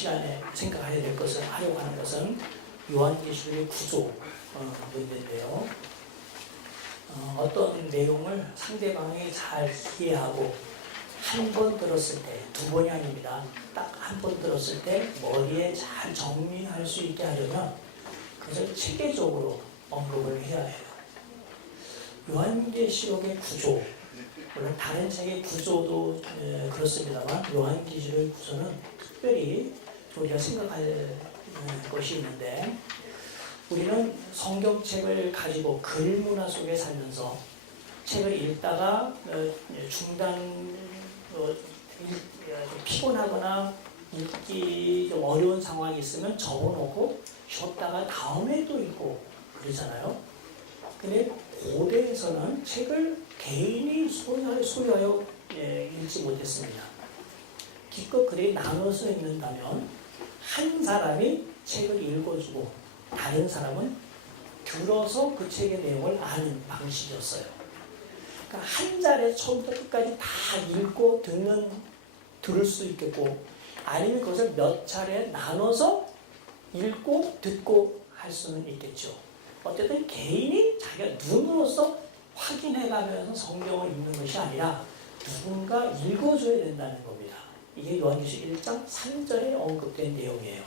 시간에 생각해야 될 것을 하려고 하는 것은 요한계시록의 구조 문제인데요. 어떤 내용을 상대방이 잘 이해하고 한 번 들었을 때, 두 번이 아닙니다. 딱 한 번 들었을 때 머리에 잘 정리할 수 있게 하려면 그것을 체계적으로 언급을 해야 해요. 요한계시록의 구조, 물론 다른 책의 구조도 그렇습니다만 요한계시록의 구조는 특별히 우리가 생각할 것이 있는데, 우리는 성경책을 가지고 글문화 속에 살면서 책을 읽다가 피곤하거나 읽기 좀 어려운 상황이 있으면 적어놓고 쉬었다가 다음에 또 읽고 그러잖아요. 근데 고대에서는 책을 개인이 소유하여 읽지 못했습니다. 기껏 글이 나눠서 읽는다면 한 사람이 책을 읽어주고 다른 사람은 들어서 그 책의 내용을 아는 방식이었어요. 그러니까 한 자리에 처음부터 끝까지 다 읽고 들을 수 있겠고, 아니면 그것을 몇 차례 나눠서 읽고 듣고 할 수는 있겠죠. 어쨌든 개인이 자기가 눈으로서 확인해가면서 성경을 읽는 것이 아니라 누군가 읽어줘야 된다는 겁니다. 이게 요한계시록 1장 3절에 언급된 내용이에요.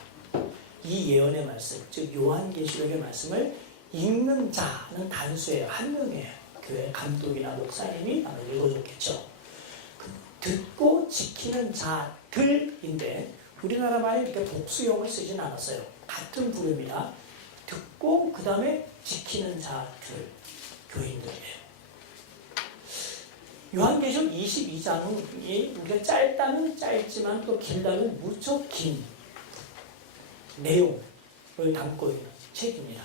이 예언의 말씀, 즉 요한계시록의 말씀을 읽는 자는 단수예요. 한 명이에요. 교회 감독이나 목사님이 아마 읽어줬겠죠. 듣고 지키는 자들인데 우리나라 말에 이렇게 복수형을 쓰진 않았어요. 같은 부류입니다. 듣고 그 다음에 지키는 자들, 교인들이에요. 요한계시록 22장은 우리가 짧다면 짧지만 또 길다면 무척 긴 내용을 담고 있는 책입니다.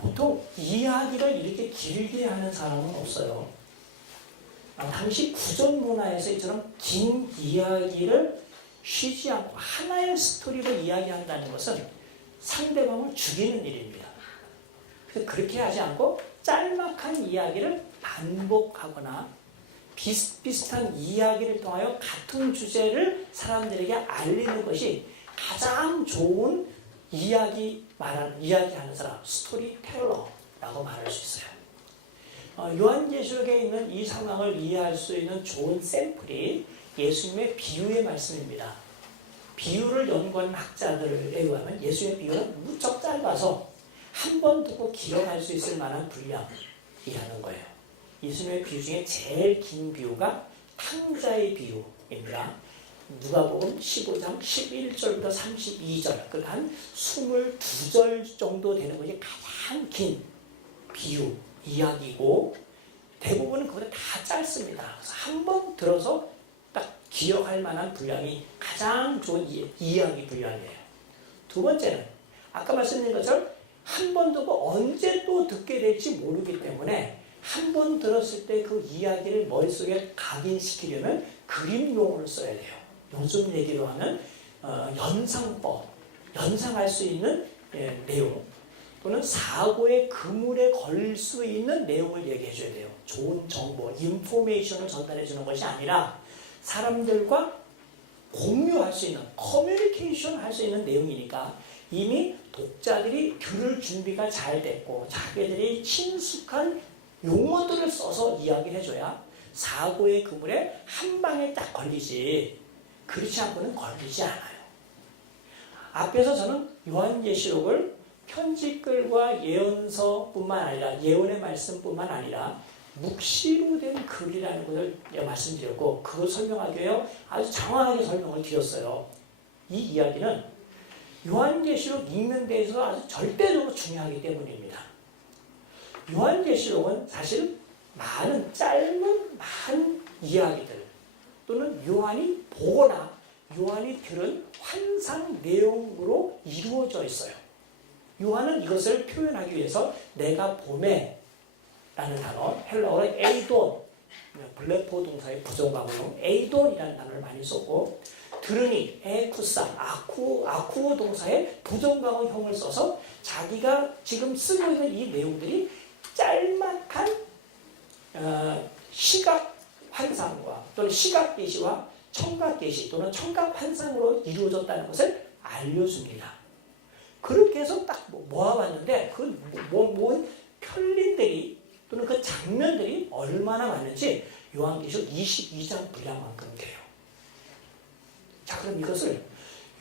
보통 이야기를 이렇게 길게 하는 사람은 없어요. 당시 구전 문화에서 이처럼 긴 이야기를 쉬지 않고 하나의 스토리로 이야기한다는 것은 상대방을 죽이는 일입니다. 그래서 그렇게 하지 않고 짤막한 이야기를 반복하거나 비슷비슷한 이야기를 통하여 같은 주제를 사람들에게 알리는 것이 가장 좋은 이야기하는 사람, 스토리텔러라고 말할 수 있어요. 요한계시록에 있는 이 상황을 이해할 수 있는 좋은 샘플이 예수님의 비유의 말씀입니다. 비유를 연구하는 학자들에 의하면 예수님의 비유는 무척 짧아서 한 번 듣고 기억할 수 있을 만한 분량이라는 거예요. 예수님의 비유 중에 제일 긴 비유가 탕자의 비유입니다. 누가복음 15장 11절부터 32절, 그러니까 한 22절 정도 되는 것이 가장 긴 비유, 이야기고, 대부분은 그보다 다 짧습니다. 그래서 한 번 들어서 딱 기억할 만한 분량이 가장 좋은 이야기 분량이에요. 두 번째는 아까 말씀드린 것처럼 한 번 듣고 언제 또 듣게 될지 모르기 때문에 한 번 들었을 때 그 이야기를 머릿속에 각인시키려면 그림 용어를 써야 돼요. 요즘 얘기로 하면 연상법, 연상할 수 있는 내용, 또는 사고의 그물에 걸 수 있는 내용을 얘기해 줘야 돼요. 좋은 정보, 인포메이션을 전달해 주는 것이 아니라 사람들과 공유할 수 있는, 커뮤니케이션 할 수 있는 내용이니까 이미 독자들이 들을 준비가 잘 됐고 자기들이 친숙한 용어들을 써서 이야기를 해줘야 사고의 그물에 한 방에 딱 걸리지, 그렇지 않고는 걸리지 않아요. 앞에서 저는 요한계시록을 편지글과 예언서뿐만 아니라 예언의 말씀뿐만 아니라 묵시로 된 글이라는 것을 말씀드렸고, 그걸 설명하기 위해 아주 장황하게 설명을 드렸어요. 이 이야기는 요한계시록 읽는 데 있어서 아주 절대적으로 중요하기 때문입니다. 요한계시록은 사실 짧은 이야기들, 또는 요한이 보거나 요한이 들은 환상 내용으로 이루어져 있어요. 요한은 이것을 표현하기 위해서 내가 봄에 라는 단어, 헬라어로 에이돈, 블레포 동사의 부정관용 에이돈이라는 단어를 많이 썼고, 들으니, 에쿠사, 아쿠 동사의 부정관용형을 써서 자기가 지금 쓰고 있는 이 내용들이 짤막한 시각 환상과 또는 시각 계시와 청각계시 또는 청각환상으로 이루어졌다는 것을 알려줍니다. 그렇게 해서 딱 모아봤는데 그 편린들이 또는 그 장면들이 얼마나 많은지 요한계시록 22장 분량만큼 돼요. 자, 그럼 이것을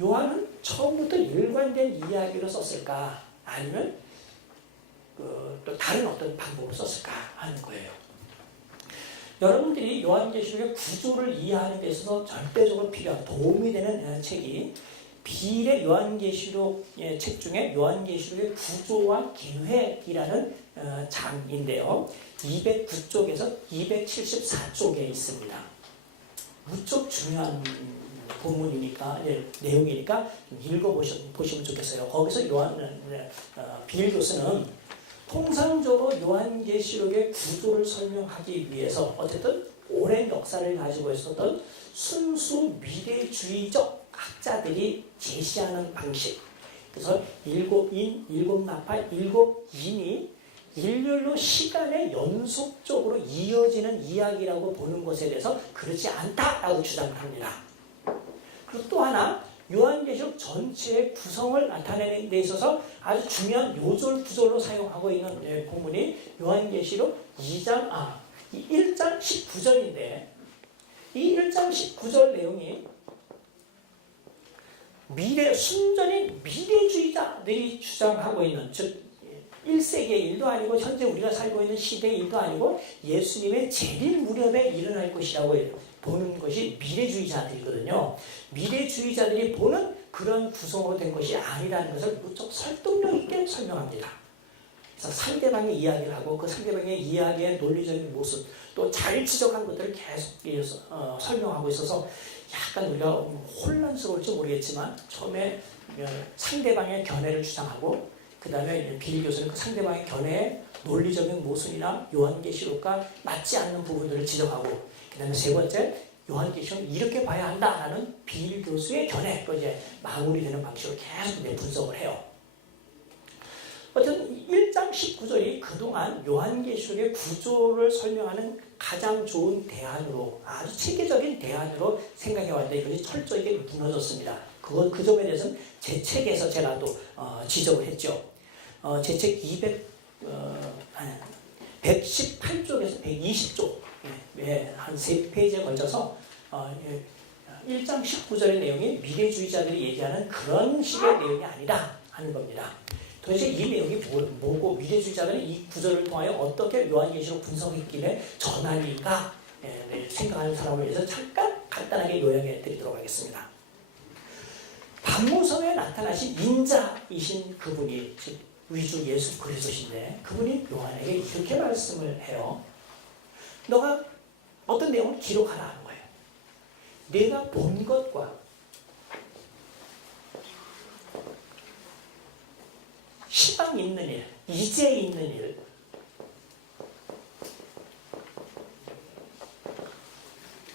요한은 처음부터 일관된 이야기로 썼을까? 아니면 또 다른 어떤 방법으로 썼을까? 하는 거예요. 여러분들이 요한계시록의 구조를 이해하는 데 있어서 절대적으로 필요한 도움이 되는 책이 비일의 요한계시록 책 중에 요한계시록의 구조와 기획이라는 장인데요. 209쪽에서 274쪽에 있습니다. 무척 중요한 본문이니까 내용이니까 읽어보시면 좋겠어요. 거기서 비일 교수는 통상적으로 요한계시록의 구조를 설명하기 위해서 어쨌든 오랜 역사를 가지고 있었던 순수 미래주의적 학자들이 제시하는 방식, 그래서 일곱 나파, 일곱 인이 일렬로 시간에 연속적으로 이어지는 이야기라고 보는 것에 대해서 그렇지 않다라고 주장을 합니다. 그리고 또 하나, 요한계시록 전체의 구성을 나타내는 데 있어서 아주 중요한 요절 구절로 사용하고 있는 본문이 요한계시록 1장 19절인데 이 1장 19절 내용이 순전히 미래주의자들이 주장하고 있는, 즉 1세기의 일도 아니고 현재 우리가 살고 있는 시대의 일도 아니고 예수님의 재림 무렵에 일어날 것이라고 보는 것이 미래주의자들이거든요. 미래주의자들이 보는 그런 구성으로 된 것이 아니라는 것을 무척 설득력 있게 설명합니다. 그래서 상대방의 이야기를 하고 그 상대방의 이야기의 논리적인 모습 또 잘 지적한 것들을 계속 설명하고 있어서 약간 우리가 혼란스러울지 모르겠지만 처음에 상대방의 견해를 주장하고 그 다음에 비일 교수는 그 상대방의 견해의 논리적인 모순이나 요한계시록과 맞지 않는 부분들을 지적하고 그 다음에 세 번째 요한계시록은 이렇게 봐야 한다라는 비일 교수의 견해로 이제 마무리되는 방식으로 계속 분석을 해요. 어쨌든 1장 19절이 그동안 요한계시록의 구조를 설명하는 가장 좋은 대안으로, 아주 체계적인 대안으로 생각해왔는데 이것이 철저하게 무너졌습니다. 그 점에 대해서는 제 책에서 제가 또 지적을 했죠. 제 책 118쪽에서 120쪽 한 3페이지에 걸쳐서 1장 19절의 내용이 미래주의자들이 얘기하는 그런 식의 내용이 아니다 하는 겁니다. 도대체 이 내용이 뭐고 미래주의자들은 이 구절을 통하여 어떻게 요한계시록 분석했길래 전환일까 생각하는 사람을 위해서 잠깐 간단하게 요약해 드리도록 하겠습니다. 반모섬에 나타나신 인자이신 그분이 즉 위주 예수 그리스도신데 그분이 요한에게 이렇게 말씀을 해요. 너가 어떤 내용을 기록하라 하는 거예요. 내가 본 것과 시방 있는 일, 이제 있는 일,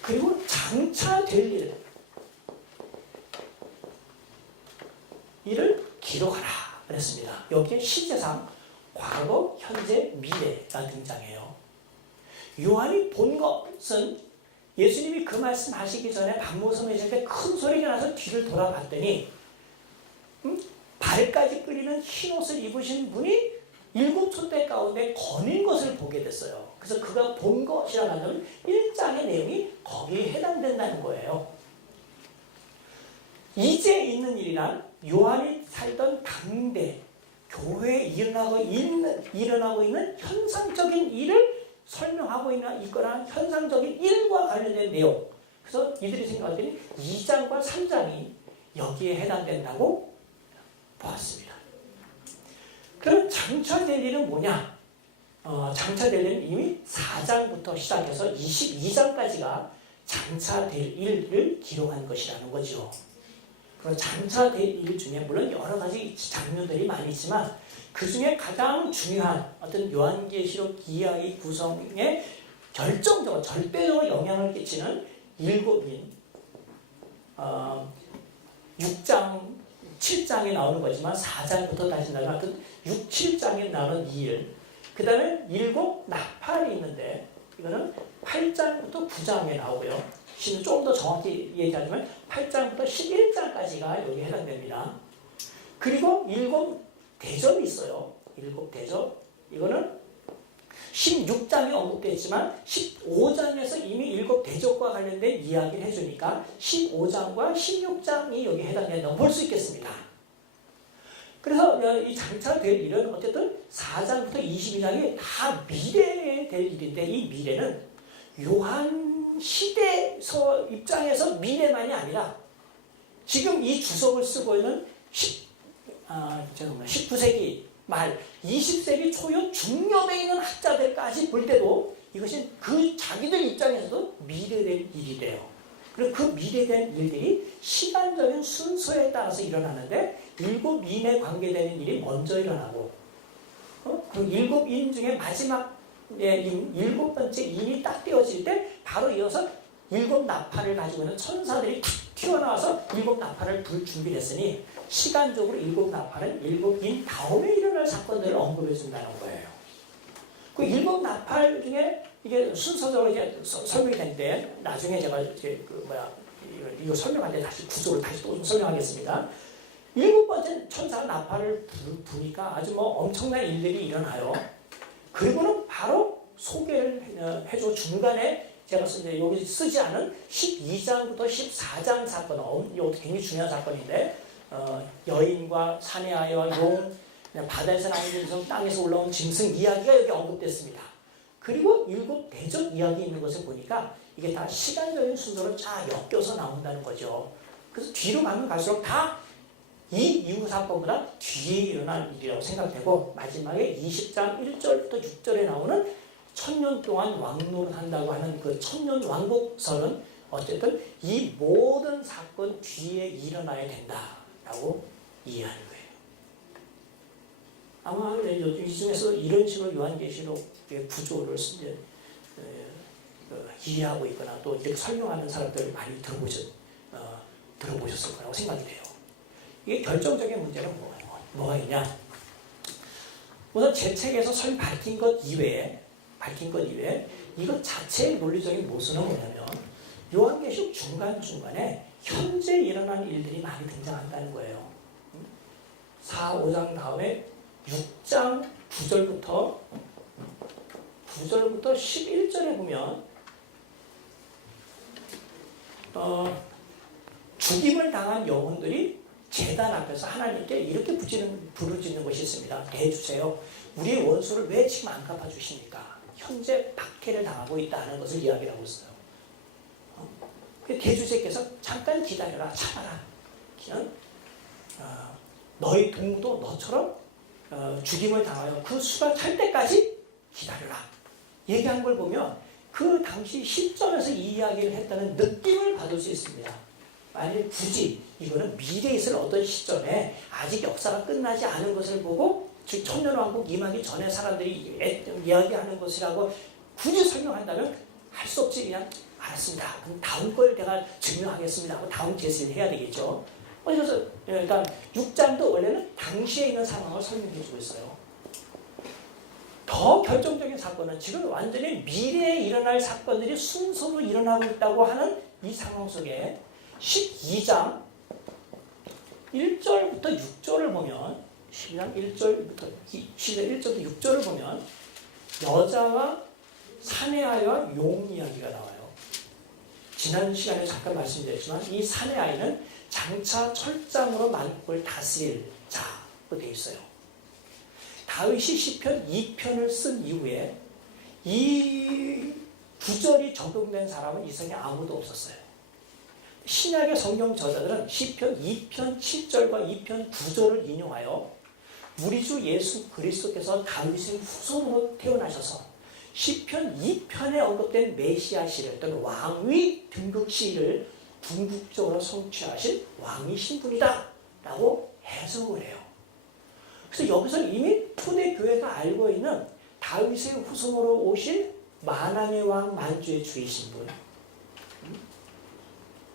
그리고 장차 될 일을 기록하라 그랬습니다. 여기에 시제상 과거, 현재, 미래가 등장해요. 요한이 본 것은 예수님이 그 말씀 하시기 전에 반모섬에 있을 때 큰 소리가 나서 뒤를 돌아봤더니 발까지 끓이는 흰 옷을 입으신 분이 7촛대 가운데 거닌 것을 보게 됐어요. 그래서 그가 본 것이라고 하면 1장의 내용이 거기에 해당된다는 거예요. 이제 있는 일이란 요한이 살던 당대 교회에 일어나고 있는 현상적인 일을 설명하고 있거나 현상적인 일과 관련된 내용. 그래서 이들이 생각하더니 2장과 3장이 여기에 해당된다고 보았습니다. 그럼 장차될 일은 뭐냐? 장차될 일은 이미 4장부터 시작해서 22장까지가 장차될 일을 기록한 것이라는 거죠. 그럼 장차될 일 중에 물론 여러 가지 장면들이 많이 있지만 그 중에 가장 중요한 어떤 요한계시록 이야기 구성에 결정적으로 절대적으로 영향을 끼치는 7인 6장 7장에 나오는 거지만 4장부터 다시 나가면 6, 7장에 나오는 이 일, 그 다음에 7 나팔이 있는데 이거는 8장부터 9장에 나오고요. 조금 더 정확히 얘기하자면 8장부터 11장까지가 여기 해당됩니다. 그리고 7대접이 있어요. 7대접. 이거는 16장에 언급되어 있지만 15장에서 이미 7대접과 관련된 이야기를 해주니까 15장과 16장이 여기 해당된다고 볼 수 있겠습니다. 그래서 이 장차 될 일은 어쨌든 4장부터 22장이 다 미래에 될 일인데, 이 미래는 요한 시대서 입장에서 미래만이 아니라 지금 이 주석을 쓰고 있는 19세기 말 20세기 초연 중엽에 있는 학자들까지 볼 때도 이것이 그 자기들 입장에서도 미래될 일이래요. 그리고 그 미래된 일들이 시간적인 순서에 따라서 일어나는데 7인에 관계되는 일이 먼저 일어나고, 그 7인 중에 마지막 7번째 인이 딱 띄어질 때 바로 이어서 7나팔을 가지고 있는 천사들이 탁 튀어나와서 7나팔을 불 준비를 했으니 시간적으로 7나팔은 7인 다음에 일어날 사건들을 언급해 준다는 거예요. 그 7나팔 중에 이게 순서적으로 이제 설명이 되는데, 나중에 제가 이거 설명할 때 다시 구조를 다시 또 설명하겠습니다. 7번째 천사가 나팔을 부니까 아주 엄청난 일들이 일어나요. 그리고는 바로 소개를 해줘. 중간에 제가 여기 쓰지 않은 12장부터 14장 사건, 이거 굉장히 중요한 사건인데, 여인과 사내아이와 용, 바다에서 나온 짐승, 땅에서 올라온 짐승 이야기가 여기 언급됐습니다. 그리고 7대접 이야기 있는 것을 보니까 이게 다 시간적인 순서로 쫙 엮여서 나온다는 거죠. 그래서 뒤로 가면 갈수록 다 이 이후 사건보다 뒤에 일어날 일이라고 생각되고, 마지막에 20장 1절부터 6절에 나오는 1000년 동안 왕노를 한다고 하는 그 1000년 왕국설은 어쨌든 이 모든 사건 뒤에 일어나야 된다라고 이해하는 거예요. 아마 이 중에서 이런 식으로 요한계시록의 구조를 이해하고 있거나 또 이렇게 설명하는 사람들을 많이 들어보셨을 거라고 생각이 돼요. 이게 결정적인 문제는 뭐가 있냐? 우선 제 책에서 밝힌 것 이외에 이것 자체의 논리적인 모순은 뭐냐면, 요한계시록 중간중간에 현재 일어난 일들이 많이 등장한다는 거예요. 4, 5장 다음에 6장 9절부터 11절에 보면 죽임을 당한 영혼들이 제단 앞에서 하나님께 이렇게 부르짖는 것이 있습니다. 대주세요. 우리의 원수를 왜 지금 안 갚아주십니까? 현재 박해를 당하고 있다는 것을 이야기하고 있어요. 대주제께서 잠깐 기다려라, 참아라. 그냥 너희 동무도 너처럼 죽임을 당하여 그 수가 찰 때까지 기다려라. 얘기한 걸 보면 그 당시 시점에서 이 이야기를 했다는 느낌을 받을 수 있습니다. 만일 굳이 이거는 미래에 있을 어떤 시점에 아직 역사가 끝나지 않은 것을 보고, 즉 천년왕국 임하기 전에 사람들이 이야기하는 것이라고 굳이 설명한다면 할 수 없지, 그냥 알았습니다. 그럼 다음 걸 내가 증명하겠습니다 하고 다음 제시를 해야 되겠죠. 그래서 일단 6장도 원래는 당시에 있는 상황을 설명해 주고 있어요. 더 결정적인 사건은 지금 완전히 미래에 일어날 사건들이 순서로 일어나고 있다고 하는 이 상황 속에 12장 1절부터 6절을 보면, 12장 1절부터 6절을 보면 여자와 사내아이와 용 이야기가 나와요. 지난 시간에 잠깐 말씀드렸지만 이 사내아이는 장차 철장으로 만국을 다스릴 자로 되어 있어요. 다윗이 시편 2편을 쓴 이후에 이 구절이 적용된 사람은 이 세상에 아무도 없었어요. 신약의 성경 저자들은 시편 2편 7절과 2편 9절을 인용하여 우리 주 예수 그리스도께서 다윗의 후손으로 태어나셔서 시편 2편에 언급된 메시아 시를 또는 왕위 등극 시를 궁극적으로 성취하신 왕이신 분이다 라고 해석을 해요. 그래서 여기서 이미 초대교회가 알고 있는 다윗의 후손으로 오신 만왕의 왕 만주의 주이신 분,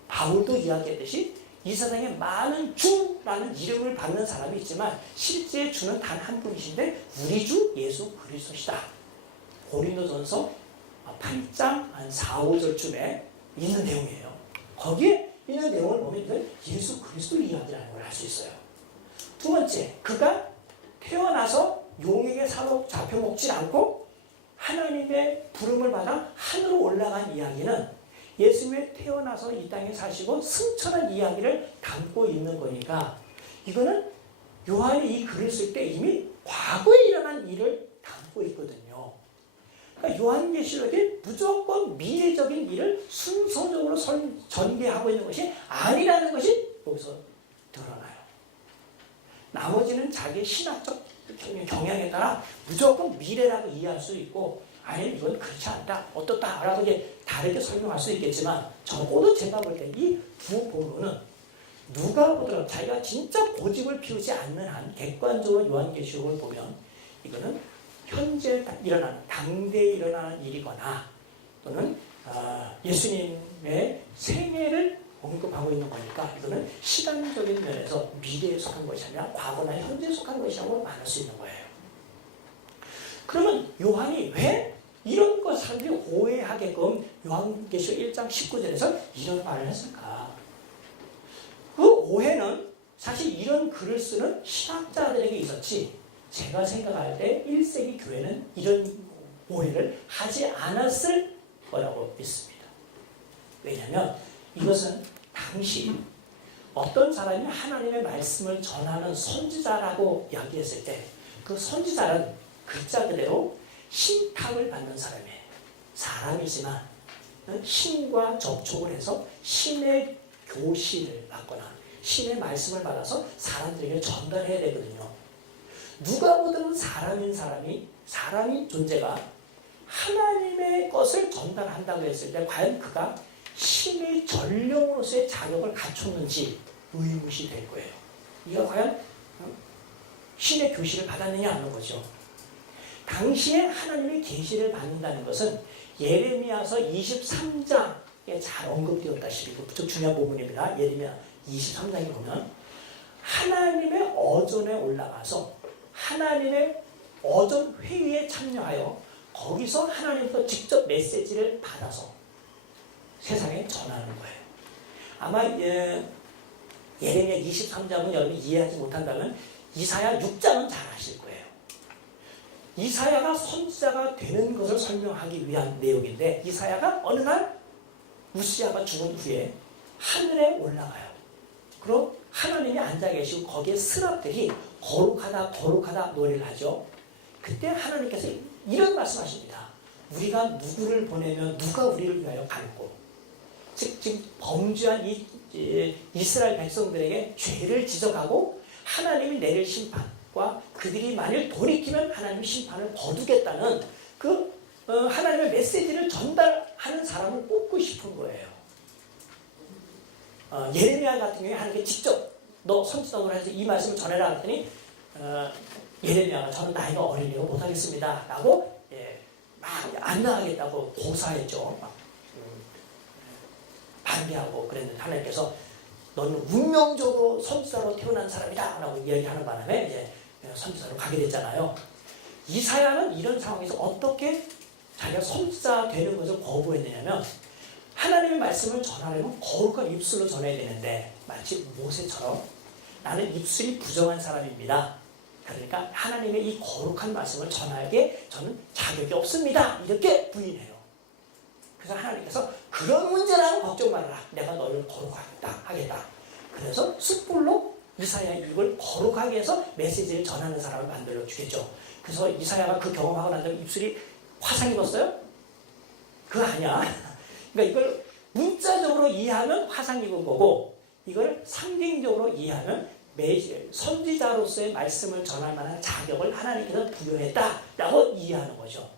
바울도 이야기했듯이 이 세상에 많은 주라는 이름을 받는 사람이 있지만 실제 주는 단 한 분이신데 우리 주 예수 그리스도시다. 고린도전서 8장 한 4, 5절쯤에 있는 내용이에요. 거기에 있는 내용을 보면 이건 예수 그리스도 이야기라는 걸 알 수 있어요. 두 번째, 그가 태어나서 용에게 잡혀 먹지 않고 하나님의 부름을 받아 하늘로 올라간 이야기는 예수님이 태어나서 이 땅에 사시고 승천한 이야기를 담고 있는 거니까 이거는 요한이 이 글을 쓸 때 이미 과거에 일어난 일을 담고 있거든요. 그러니까 요한계시록이 무조건 미래적인 일을 순서적으로 전개하고 있는 것이 아니라는 것이 여기서 드러나요. 나머지는 자기의 신학적 경향에 따라 무조건 미래라고 이해할 수 있고 아니면 이건 그렇지 않다, 어떻다라고 이제 다르게 설명할 수 있겠지만 적어도 제가 볼 때 이 두 본문은 누가 보더라도 자기가 진짜 고집을 피우지 않는 한 객관적으로 요한계시록을 보면 이거는 현재 일어나는 당대에 일어나는 일이거나 또는 예수님의 생애를 언급하고 있는 거니까 이거는 시간적인 면에서 미래에 속한 것이 아니라 과거나 현재에 속한 것이라고 말할 수 있는 거예요. 그러면 요한이 왜 이런 것 사람들이 오해하게끔 요한계시록 1장 19절에서 이런 말을 했을까? 그 오해는 사실 이런 글을 쓰는 신학자들에게 있었지 제가 생각할 때 1세기 교회는 이런 오해를 하지 않았을 거라고 믿습니다. 왜냐하면 이것은 당시 어떤 사람이 하나님의 말씀을 전하는 선지자라고 이야기했을 때 그 선지자는 글자 그대로 신탁을 받는 사람이에요. 사람이지만 신과 접촉을 해서 신의 교시를 받거나 신의 말씀을 받아서 사람들에게 전달해야 되거든요. 누가 보든 사람인 존재가 하나님의 것을 전달한다고 했을 때 과연 그가 신의 전령으로서의 자격을 갖췄는지 의문이 될 거예요. 이가 과연 신의 교시를 받았느냐 하는 거죠. 당시에 하나님의 계시를 받는다는 것은 예레미야서 23장에 잘 언급되었다시피 무척 중요한 부분입니다. 예레미야 23장에 보면 하나님의 어전에 올라가서 하나님의 어전 회의에 참여하여 거기서 하나님부터 직접 메시지를 받아서 세상에 전하는 거예요. 아마 예레미야 23장은 여러분이 이해하지 못한다면 이사야 6장은 잘 아실 거예요. 이사야가 선지자가 되는 것을 설명하기 위한 내용인데 이사야가 어느 날 우시야가 죽은 후에 하늘에 올라가요. 그럼 하나님이 앉아 계시고 거기에 스랍들이 거룩하다 거룩하다 노래를 하죠. 그때 하나님께서 이런 말씀하십니다. 우리가 누구를 보내면 누가 우리를 위하여 갈고 즉 지금 범죄한 이스라엘 백성들에게 죄를 지적하고 하나님이 내릴 심판과 그들이 만일 돌이키면 하나님의 심판을 거두겠다는 그 하나님의 메시지를 전달하는 사람을 뽑고 싶은 거예요. 예레미야 같은 경우에 하나님께 직접 너 선지자로 해서 이 말씀을 전해라 했더니 예레미야가 저는 나이가 어리니까 못하겠습니다 라고 막 안 나가겠다고 고사했죠. 막 반대하고 그랬는데 하나님께서 너는 운명적으로 선지자로 태어난 사람이다 라고 이야기하는 바람에 이제 선지자로 가게 됐잖아요. 이사야는 이런 상황에서 어떻게 자기가 선지자 되는 것을 거부했느냐면 하나님의 말씀을 전하려면 거룩한 입술로 전해야 되는데 마치 모세처럼 나는 입술이 부정한 사람입니다. 그러니까 하나님의 이 거룩한 말씀을 전하기에 저는 자격이 없습니다. 이렇게 부인해요. 그래서 하나님께서 그런 문제라는 걱정 말아라. 내가 너를 거룩하겠다. 그래서 숯불로 이사야의 입을 거룩하게 해서 메시지를 전하는 사람을 만들어 주겠죠. 그래서 이사야가 그 경험하고 난 다음에 입술이 화상 입었어요? 그거 아니야. 그러니까 이걸 문자적으로 이해하면 화상 입은 거고 이걸 상징적으로 이해하면 선지자로서의 말씀을 전할 만한 자격을 하나님께서 부여했다라고 이해하는 거죠.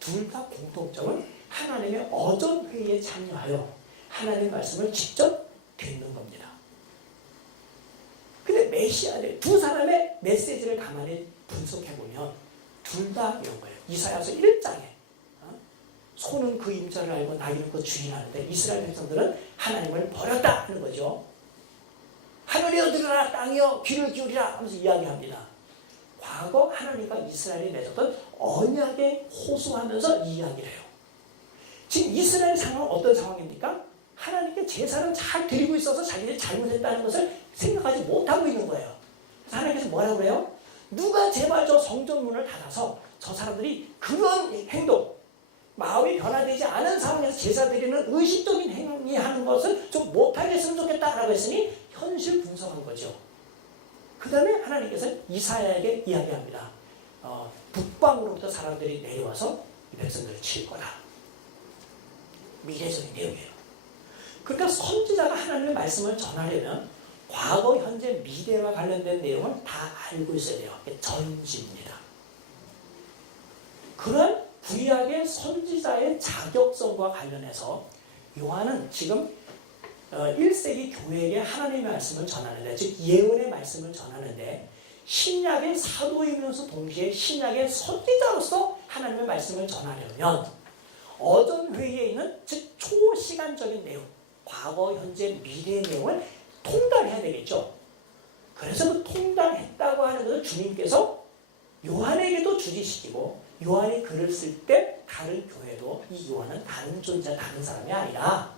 둘 다 공통점은 하나님의 어전회의에 참여하여 하나님의 말씀을 직접 듣는 겁니다. 근데 메시아들 두 사람의 메시지를 가만히 분석해보면 둘 다 이런 거예요. 이사야서 1장에 소는 그 임자를 알고 나귀는 그 주인하는데 이스라엘 백성들은 하나님을 버렸다 하는 거죠. 하늘이여 들으라 땅이여 귀를 기울이라 하면서 이야기합니다. 과거 하나님과 이스라엘이 맺었던 언약에 호소하면서 이야기를 해요. 지금 이스라엘 상황은 어떤 상황입니까? 하나님께 제사를 잘 드리고 있어서 자기들이 잘못했다는 것을 생각하지 못하고 있는 거예요. 그래서 하나님께서 뭐라고 그래요? 누가 제발 저 성전문을 닫아서 저 사람들이 그런 행동, 마음이 변화되지 않은 상황에서 제사 드리는 의식적인 행위 하는 것을 좀 못하게 했으면 좋겠다라고 했으니 현실 분석한 거죠. 그 다음에 하나님께서 이사야에게 이야기합니다. 북방으로부터 사람들이 내려와서 이 백성들을 칠 거다. 미래적인 내용이에요. 그러니까 선지자가 하나님의 말씀을 전하려면 과거, 현재, 미래와 관련된 내용을 다 알고 있어야 돼요. 전지입니다. 그런 구약의 선지자의 자격성과 관련해서 요한은 지금 1세기 교회에게 하나님의 말씀을 전하는데, 즉 예언의 말씀을 전하는데, 신약의 사도이면서 동시에 신약의 선지자로서 하나님의 말씀을 전하려면 어전 회의에 있는 즉 초시간적인 내용, 과거, 현재, 미래의 내용을 통달해야 되겠죠. 그래서 그 통달했다고 하는 것을 주님께서 요한에게도 주지시키고, 요한이 글을 쓸 때 다른 교회도 이 요한은 다른 존재, 다른 사람이 아니라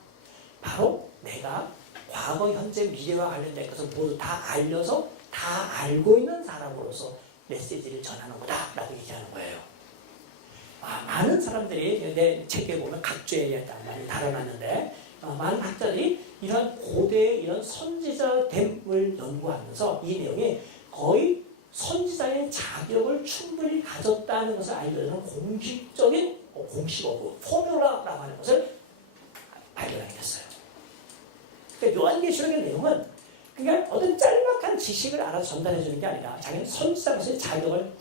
바로 내가 과거, 현재, 미래와 관련된 것을 모두 다 알려서 다 알고 있는 사람으로서 메시지를 전하는 거다라고 얘기하는 거예요. 많은 사람들이 내 책에 보면 각주에 대한 많이 다뤄놨는데, 많은 학자들이 이런 고대의 이런 선지자됨을 연구하면서 이 내용이 거의 선지자의 자격을 충분히 가졌다는 것을 알려주는 공식적인 공식어구, 포뮬라라고 하는 것을 발견하게 됐어요. 그러니까 요한계시록의 내용은 그냥 어떤 짤막한 지식을 알아서 전달해 주는 게 아니라 자기는 선지자로서의 자격을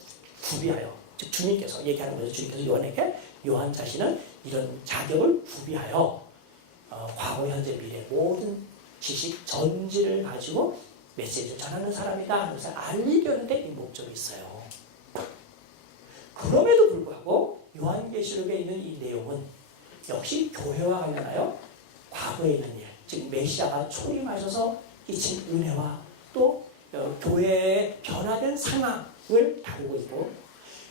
구비하여, 즉 주님께서 얘기하는 거죠. 주님께서 요한에게 요한 자신은 이런 자격을 구비하여 과거, 현재, 미래 모든 지식 전지를 가지고 메시지를 전하는 사람이다 하면서 알리려는 데 이 목적이 있어요. 그럼에도 불구하고 요한계시록에 있는 이 내용은 역시 교회와 관련하여 과거에 있는 일, 즉 메시아가 초림하셔서 끼친 은혜와 또 교회의 변화된 상황을 다루고 있고,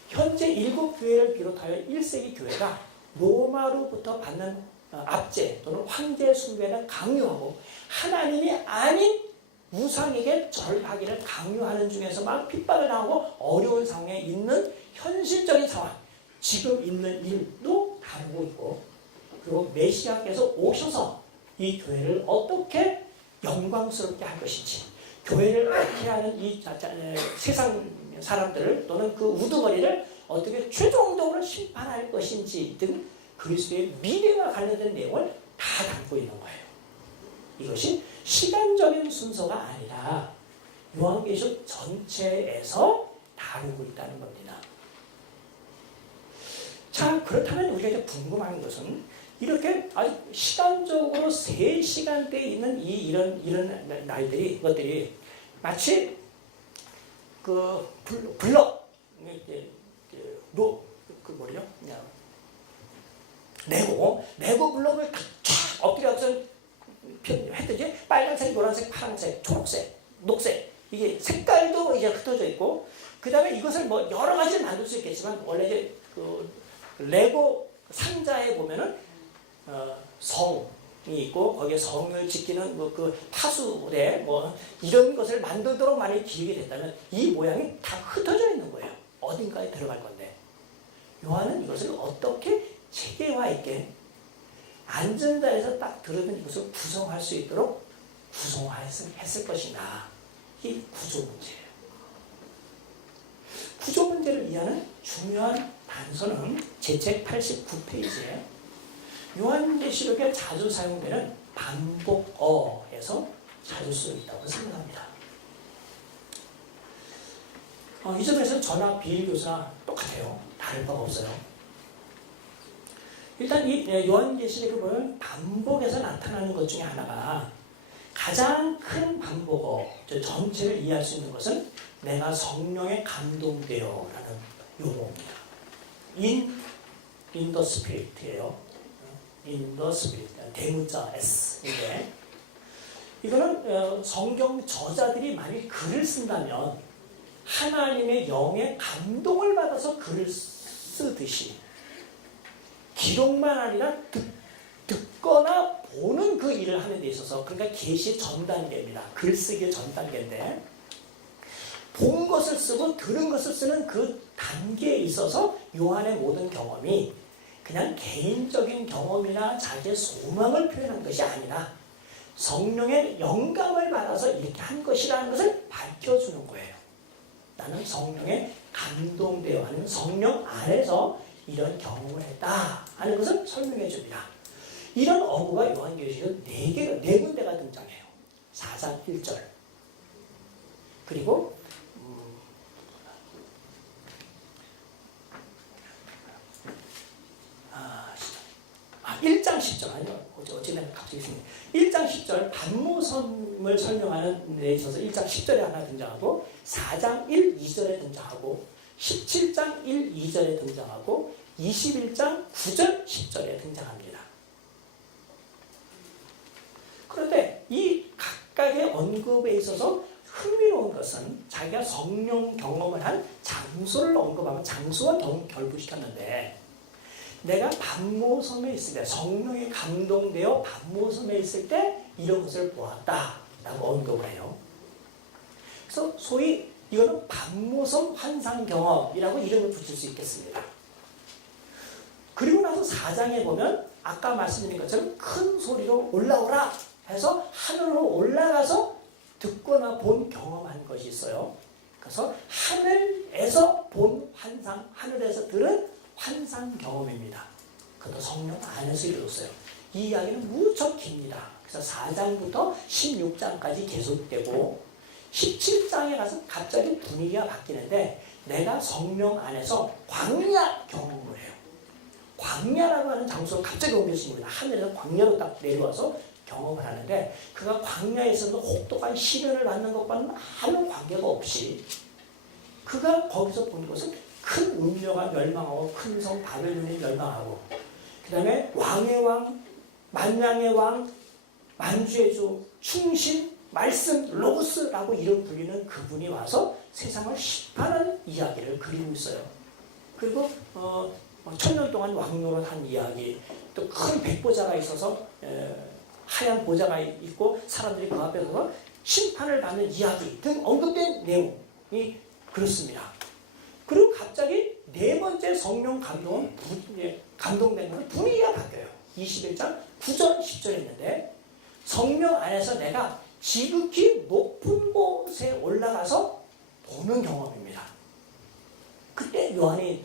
현재 7교회를 비롯하여 1세기 교회가 로마로부터 받는 압제 또는 황제 숭배를 강요하고 하나님이 아닌 우상에게 절하기를 강요하는 중에서 막 핍박을 당하고 어려운 상황에 있는 현실적인 상황, 지금 있는 일도 다루고 있고, 그리고 메시아께서 오셔서 이 교회를 어떻게 영광스럽게 할 것인지, 교회를 악해하는 이 세상 사람들을 또는 그 우두머리를 어떻게 최종적으로 심판할 것인지 등 그리스도의 미래와 관련된 내용을 다 담고 있는 거예요. 이것이 시간적인 순서가 아니라 요한계시록 전체에서 다루고 있다는 겁니다. 자, 그렇다면 우리가 이제 궁금한 것은 이렇게 아주 시간적으로 3시간대에 있는 이런 날들이, 이것들이 마치 그 블럭, 레고 블럭을 쫙 엎드려서 했든지 빨간색, 노란색, 파란색, 초록색, 녹색, 이게 색깔도 이제 흩어져 있고, 그 다음에 이것을 뭐 여러 가지를 만들 수 있겠지만, 원래 이제 그 레고 상자에 보면은 성이 있고, 거기에 성을 지키는 그 파수대 뭐 이런 것을 만들도록 만약에 기획이 됐다면 이 모양이 다 흩어져 있는 거예요. 어딘가에 들어갈 건데, 요한은 이것을 어떻게 체계화 있게 앉은 자리에서 딱 들으면 이것을 구성할 수 있도록 구성화했을 것인가. 이 구조 문제예요. 구조 문제를 이해하는 중요한 단서는 제 책 89페이지에 요한계시록에 자주 사용되는 반복어에서 찾을 수 있다고 생각합니다. 이 점에서 저나 비일교사나 똑같아요. 다를 바가 없어요. 일단 이 요한계시록을 보면 반복에서 나타나는 것 중에 하나가, 가장 큰 반복어 전체를 이해할 수 있는 것은 내가 성령에 감동되어 라는 용어입니다. in the spirit예요. in the spirit, 대문자 S인데, 이거는 성경 저자들이 만일 글을 쓴다면 하나님의 영의 감동을 받아서 글을 쓰듯이 기록만 아니라 듣거나 보는 그 일을 하는 데 있어서, 그러니까 계시 전 단계입니다. 글쓰기의 전 단계인데, 본 것을 쓰고 들은 것을 쓰는 그 단계에 있어서 요한의 모든 경험이 그냥 개인적인 경험이나 자기의 소망을 표현한 것이 아니라 성령의 영감을 받아서 이렇게 한 것이라는 것을 밝혀주는 거예요. 나는 성령에 감동되어 하는, 성령 안에서 이런 경험을 했다 하는 것을 설명해 줍니다. 이런 어구가 요한계시록 네 군데가 등장해요. 4장 1절. 그리고 1장 10절. 아니요. 어찌되면 갑자기 있습니다. 1장 10절 반모섬을 설명하는 데 있어서 1장 10절에 하나 등장하고, 4장 1, 2절에 등장하고, 17장 1, 2절에 등장하고, 21장 9절, 10절에 등장합니다. 그런데 이 각각의 언급에 있어서 흥미로운 것은 자기가 성령 경험을 한 장소를 언급하면 장소와 결부시켰는데, 내가 반모섬에 있을 때, 성령에 감동되어 반모섬에 있을 때 이런 것을 보았다라고 언급을 해요. 그래서 소위 이거는 반모섬 환상 경험이라고 이름을 붙일 수 있겠습니다. 그리고 나서 4장에 보면 아까 말씀드린 것처럼 큰 소리로 올라오라 해서 하늘로 올라가서 듣거나 본 경험한 것이 있어요. 그래서 하늘에서 본 환상, 하늘에서 들은 환상 경험입니다. 그것도 성령 안에서 이루어졌어요. 이 이야기는 무척 깁니다. 그래서 4장부터 16장까지 계속되고 17장에 가서 갑자기 분위기가 바뀌는데, 내가 성령 안에서 광야 경험을 해요. 광야라고 하는 장소로 갑자기 옮겨집니다. 하늘에서 광야로 딱 내려와서 경험을 하는데, 그가 광야에서도 혹독한 시련을 받는 것과는 아무 관계가 없이 그가 거기서 본 것은 큰 음녀가 멸망하고 큰 성 바벨론이 멸망하고, 그 다음에 왕의 왕, 만왕의 왕, 만주의 주, 충신, 말씀, 로고스라고 이름 불리는 그분이 와서 세상을 심판하는 이야기를 그리고 있어요. 그리고 1000년 동안 왕노릇한 이야기, 또 큰 백보자가 있어서 하얀 보자가 있고 사람들이 그 앞에 서서 심판을 받는 이야기 등 언급된 내용이 그렇습니다. 그리고 갑자기 네 번째 성령 감동은 감동된 것은 분위기가 바뀌어요. 21장 9절 10절 했는데, 성령 안에서 내가 지극히 높은 곳에 올라가서 보는 경험입니다. 그때 요한이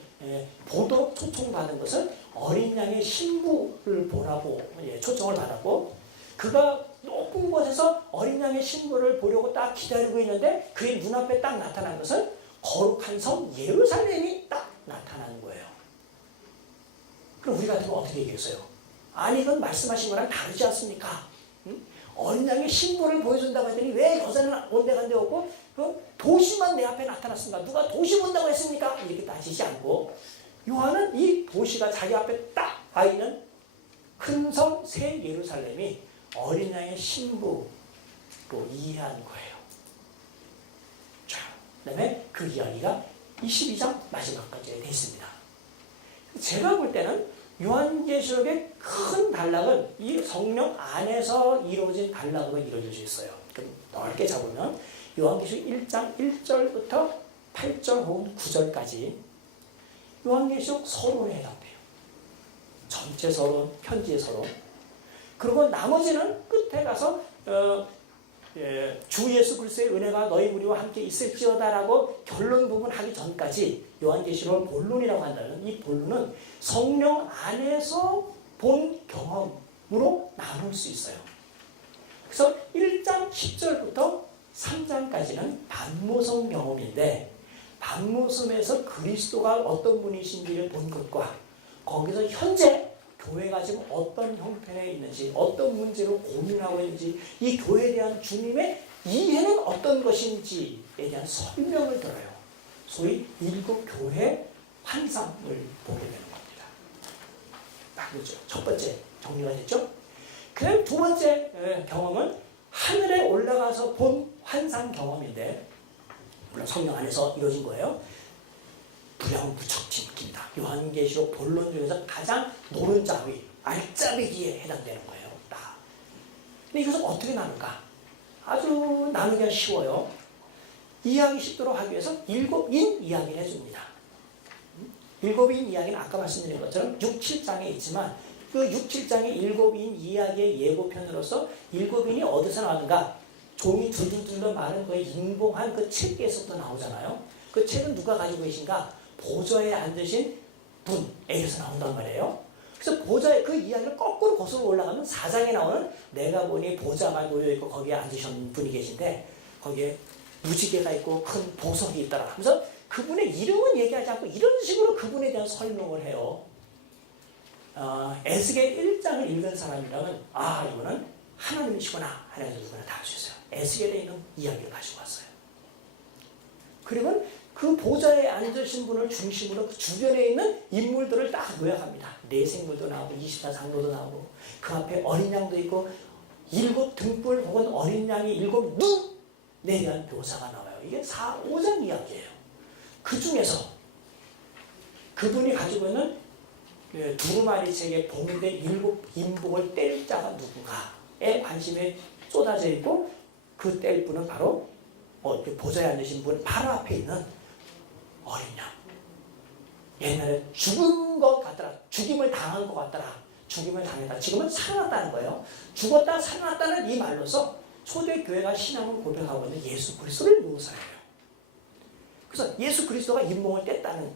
보도록 초청받은 것은 어린 양의 신부를 보라고 초청을 받았고, 그가 높은 곳에서 어린 양의 신부를 보려고 딱 기다리고 있는데 그의 눈앞에 딱 나타난 것은 거룩한 성 예루살렘이 딱 나타나는 거예요. 그럼 우리 같으면 어떻게 얘기했어요? 아니 이건 말씀하신 거랑 다르지 않습니까? 응? 어린 양의 신부를 보여준다고 했더니 왜 여자는 온데간데 없고 도시만 내 앞에 나타났습니까? 누가 도시 본다고 했습니까? 이렇게 따지지 않고, 요한은 이 도시가 자기 앞에 딱 와 있는 큰 성 새 예루살렘이 어린 양의 신부로 이해한 거예요. 자, 그 다음에 그 이야기가 22장 마지막까지 되어 있습니다. 제가 볼 때는 요한계시록의 큰 단락은 이 성령 안에서 이루어진 단락으로 이루어질 수 있어요. 그럼 넓게 잡으면 요한계시록 1장 1절부터 8절 혹은 9절까지 요한계시록 서론에 해당돼요. 전체 서론, 편지의 서론. 그리고 나머지는 끝에 가서 주 예수 그리스도의 은혜가 너희 우리와 함께 있을지어다라고 결론 부분 하기 전까지 요한계시록을 본론이라고 한다는, 이 본론은 성령 안에서 본 경험으로 나눌 수 있어요. 그래서 1장 10절부터 3장까지는 반모섬 경험인데, 반모섬에서 그리스도가 어떤 분이신지를 본 것과 거기서 현재 교회가 지금 어떤 형편에 있는지, 어떤 문제로 고민하고 있는지, 이 교회에 대한 주님의 이해는 어떤 것인지에 대한 설명을 들어요. 소위 일곱 교회 환상을 보게 되는 겁니다. 딱 그렇죠. 첫 번째 정리가 됐죠? 그 다음 두 번째 경험은 하늘에 올라가서 본 환상 경험인데, 물론 성령 안에서 이루어진 거예요. 분량은 무척 깁니다. 요한계시록 본론 중에서 가장 노른자위, 알짜배기에 해당되는 거예요. 딱 근데 이것을 어떻게 나눌까? 아주 나누기가 쉬워요. 이해하기 쉽도록 하기 위해서 일곱인 이야기를 해줍니다. 일곱인 이야기는 아까 말씀드린 것처럼 6, 7장에 있지만 그 6, 7장의 일곱인 이야기의 예고편으로서 일곱인이 어디서 나왔는가? 종이 둘둘둘러 많은 거에 인봉한 그 책에서부터 나오잖아요. 그 책은 누가 가지고 계신가? 보좌에 앉으신 분에게서 나온단 말이에요. 그래서 보좌의 그 이야기를 거꾸로 거슬러 올라가면 4장에 나오는 내가 보니 보좌가 놓여있고 거기에 앉으신 분이 계신데 거기에 무지개가 있고 큰 보석이 있더라 하면서 그분의 이름은 얘기하지 않고 이런 식으로 그분에 대한 설명을 해요. 에스겔 1장을 읽은 사람이라면 이분은 하나님이시구나 하는 누구나 다 알 수 있어요. 에스겔에 있는 이야기를 가지고 왔어요. 그리고 그 보좌에 앉으신 분을 중심으로 그 주변에 있는 인물들을 딱 요약합니다. 내생물도 나오고 24장로도 나오고 그 앞에 어린 양도 있고 7 등불 혹은 어린 양이 7 눈에 대한 묘사가 나와요. 이게 4, 5장 이야기예요. 그 중에서 그분이 가지고 있는 두루마리 책에 봉된 7 인복을 뗄 자가 누군가에 관심이 쏟아져 있고 그 뗄 분은 바로 보좌에 앉으신 분 바로 앞에 있는 어린 양. 옛날에 죽은 것 같더라. 죽임을 당한 것 같더라. 죽임을 당했다. 지금은 살아났다는 거예요. 죽었다 살아났다는 이 말로서 초대교회가 신앙을 고백하고 있는 예수 그리스도를 묘사해요. 그래서 예수 그리스도가 인봉을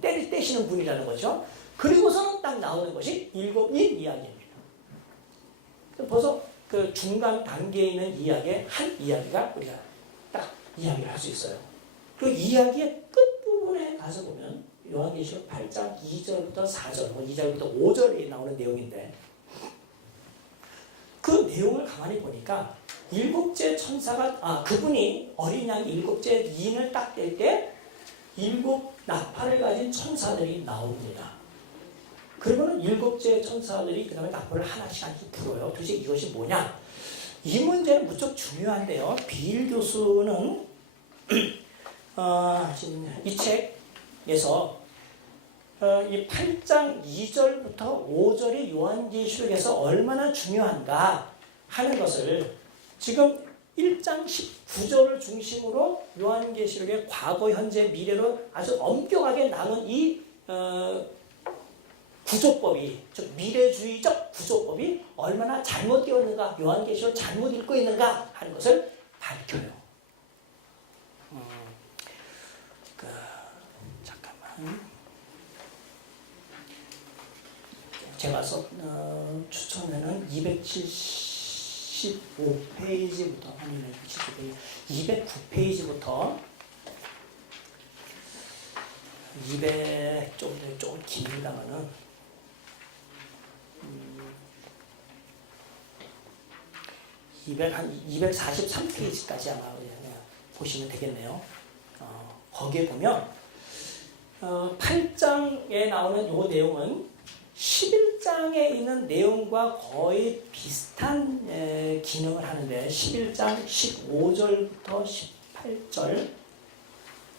떼시는 분이라는 거죠. 그리고서는 딱 나오는 것이 일곱인 이야기입니다. 벌써 그 중간 단계에 있는 이야기의 한 이야기가 우리가 딱 이야기를 할 수 있어요. 그 이야기의 끝부분에 가서 보면 요한계시록 8장 2절부터 4절, 2절부터 5절에 나오는 내용인데 그 내용을 가만히 보니까 일곱째 천사가 그분이 어린 양 일곱째 인을 딱 뗄 때 7 나팔을 가진 천사들이 나옵니다. 그러면 7째 천사들이 그 다음에 나팔을 하나씩 불어요. 도대체 이것이 뭐냐? 이 문제는 무척 중요한데요. 비일 교수는 지금 이 책에서 이 8장 2절부터 5절의 요한계시록에서 얼마나 중요한가 하는 것을 지금 1장 19절을 중심으로 요한계시록의 과거, 현재, 미래로 아주 엄격하게 나눈 이 구조법이, 즉 미래주의적 구조법이 얼마나 잘못되어 있는가, 요한계시록을 잘못 읽고 있는가 하는 것을 밝혀요. 잠깐만. 제가 추천하는 275페이지부터, 209페이지부터 200, 좀 긴다면은 243페이지까지 아마 보시면 되겠네요. 거기에 보면 8장에 나오는 이 내용은 11장에 있는 내용과 거의 비슷한 기능을 하는데 11장 15절부터 18절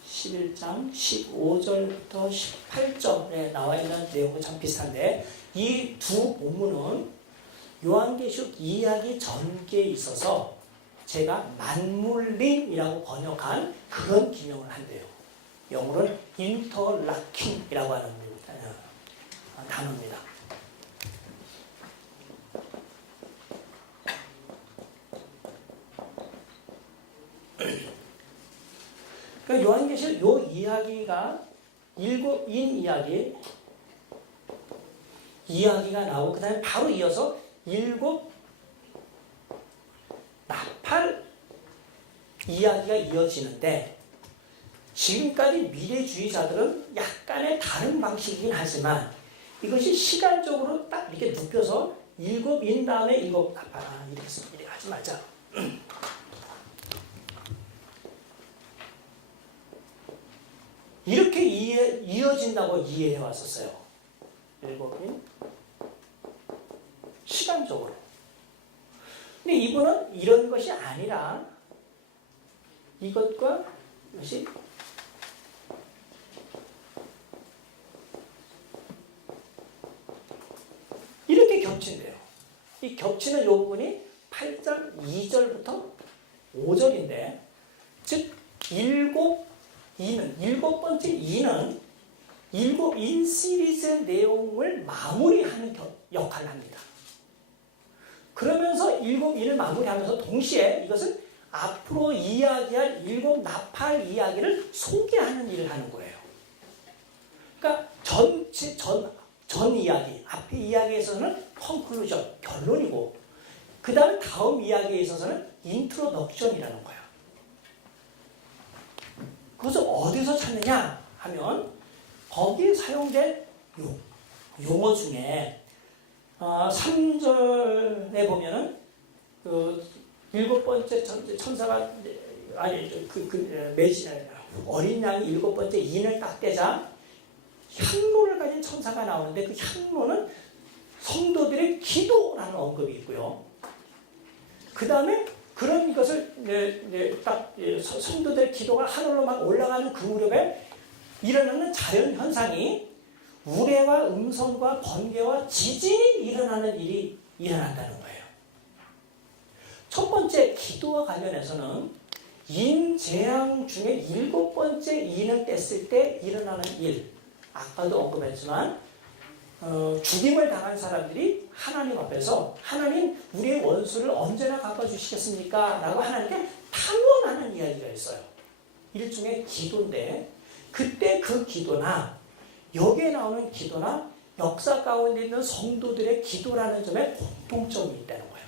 11장 15절부터 18절에 나와 있는 내용은 참 비슷한데 이 두 본문은 요한계시록 이야기 전기에 있어서 제가 만물림이라고 번역한 그런 기능을 한대요. 영어로는 인터락킹이라고 하는 단어입니다. 그러니까 요한계시록 요 이야기가 일곱인 이야기가 나오고 그 다음에 바로 이어서 7 나팔 이야기가 이어지는데 지금까지 미래주의자들은 약간의 다른 방식이긴 하지만 이것이 시간적으로 딱 이렇게 눕혀서 7인 다음에 7 나팔 이렇게 하지 말자. 이렇게 이어진다고 이해해 왔었어요. 7인 시간적으로. 근데 이분은 이런 것이 아니라 이것과 이것이 이렇게 겹친대요. 이 겹치는 이 부분이 8장 2절부터 5절인데, 즉 일곱 번째 이는 일곱 인 시리즈의 내용을 마무리하는 역할을 합니다. 그러면서 일곱 인을 마무리하면서 동시에 이것은 앞으로 이야기할 일곱 나팔 이야기를 소개하는 일을 하는 거예요. 그러니까 전 이야기, 앞의 이야기에 있어서는 컨클루전, 결론이고, 그 다음 이야기에 있어서는 인트로덕션이라는 거예요. 그것을 어디서 찾느냐 하면 거기에 사용된 용어 중에 3절에 보면은 그 일곱 번째 천사가 어린 양이 일곱 번째 인을 딱 떼자 향로를 가진 천사가 나오는데, 그 향로는 성도들의 기도라는 언급이 있고요. 그 다음에 그런 것을 딱 성도들의 기도가 하늘로 막 올라가는 그 무렵에 일어나는 자연 현상이 우레와 음성과 번개와 지진이 일어나는 일이 일어난다는 거예요. 첫 번째 기도와 관련해서는 인재앙 중에 일곱 번째 인을 뗐을 때 일어나는 일, 아까도 언급했지만 죽임을 당한 사람들이 하나님 앞에서 하나님 우리의 원수를 언제나 갚아주시겠습니까? 라고 하나님께 탄원하는 이야기가 있어요. 일종의 기도인데, 그때 그 기도나 여기에 나오는 기도나 역사 가운데 있는 성도들의 기도라는 점에 공통점이 있다는 거예요.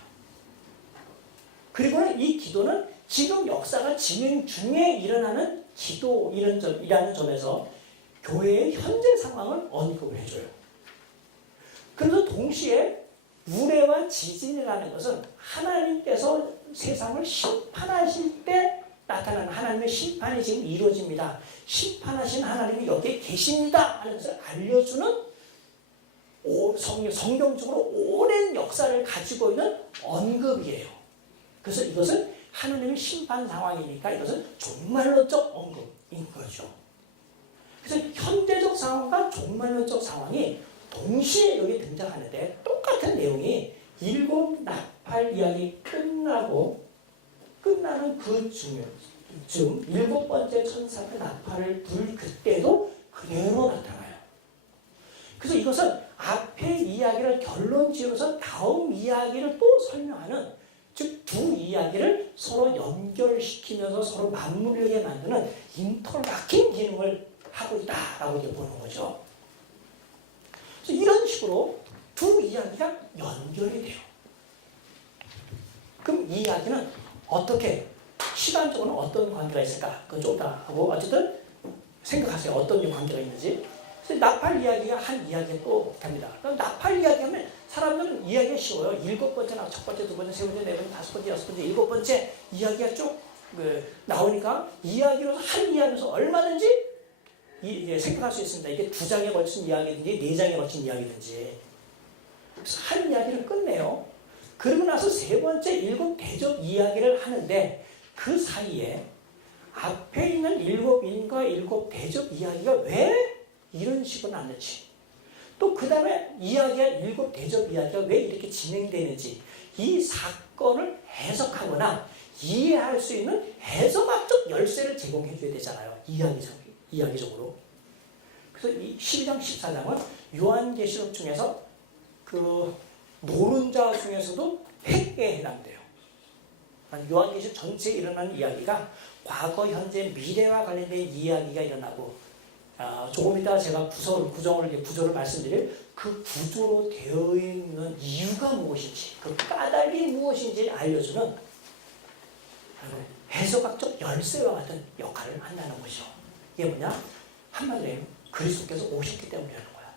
그리고는 이 기도는 지금 역사가 진행 중에 일어나는 기도이라는 점에서 교회의 현재 상황을 언급을 해줘요. 그래서 동시에 우레와 지진이라는 것은 하나님께서 세상을 심판하실 때 나타나는 하나님의 심판이 지금 이루어집니다. 심판하신 하나님이 여기에 계십니다 하는 것을 알려주는 성경적으로 오랜 역사를 가지고 있는 언급이에요. 그래서 이것은 하나님의 심판 상황이니까 이것은 종말론적 언급인 거죠. 그래서 현재적 상황과 종말론적 상황이 동시에 여기 등장하는데, 똑같은 내용이 일곱 나팔 이야기 끝나는 그 즈음 일곱 번째 천사가 나팔을 불 그때도 그대로 나타나요. 그래서 이것은 앞의 이야기를 결론 지어서 다음 이야기를 또 설명하는, 즉 두 이야기를 서로 연결시키면서 서로 맞물리게 만드는 인터락킹 기능을 하고 있다라고 이제 보는 거죠. 그래서 이런 식으로 두 이야기가 연결이 돼요. 그럼 이 이야기는 어떻게, 시간적으로는 어떤 관계가 있을까? 그건 좀 이따 하고, 어쨌든 생각하세요. 어떤 관계가 있는지. 그래서 나팔 이야기가 한 이야기에 또 됩니다. 그럼 나팔 이야기하면 사람들은 이야기가 쉬워요. 일곱 번째, 첫 번째, 두 번째, 세 번째, 네 번째, 다섯 번째, 여섯 번째, 일곱 번째 이야기가 쭉 나오니까 이야기로서 한 이야기로서 얼마든지 생각할 수 있습니다. 이게 두 장에 걸친 이야기든지 네 장에 걸친 이야기든지. 그래서 한 이야기를 끝내요. 그러고 나서 세 번째 일곱 대접 이야기를 하는데, 그 사이에 앞에 있는 일곱 인과 일곱 대접 이야기가 왜 이런 식으로 나는지, 또 그 다음에 이야기할 일곱 대접 이야기가 왜 이렇게 진행되는지, 이 사건을 해석하거나 이해할 수 있는 해석학적 열쇠를 제공해 줘야 되잖아요. 이야기적으로. 그래서 이 12장, 14장은 요한계시록 중에서 그 노른자 중에서도 핵에 해당돼요. 요한계시록 전체에 일어나는 이야기가 과거, 현재, 미래와 관련된 이야기가 일어나고, 조금 이따 제가 구조를 말씀드릴 그 구조로 되어 있는 이유가 무엇인지, 그 까닭이 무엇인지 알려주는 해석학적 열쇠와 같은 역할을 한다는 것이죠. 이게 뭐냐? 한마디로 그리스도께서 오셨기 때문이라는 거야.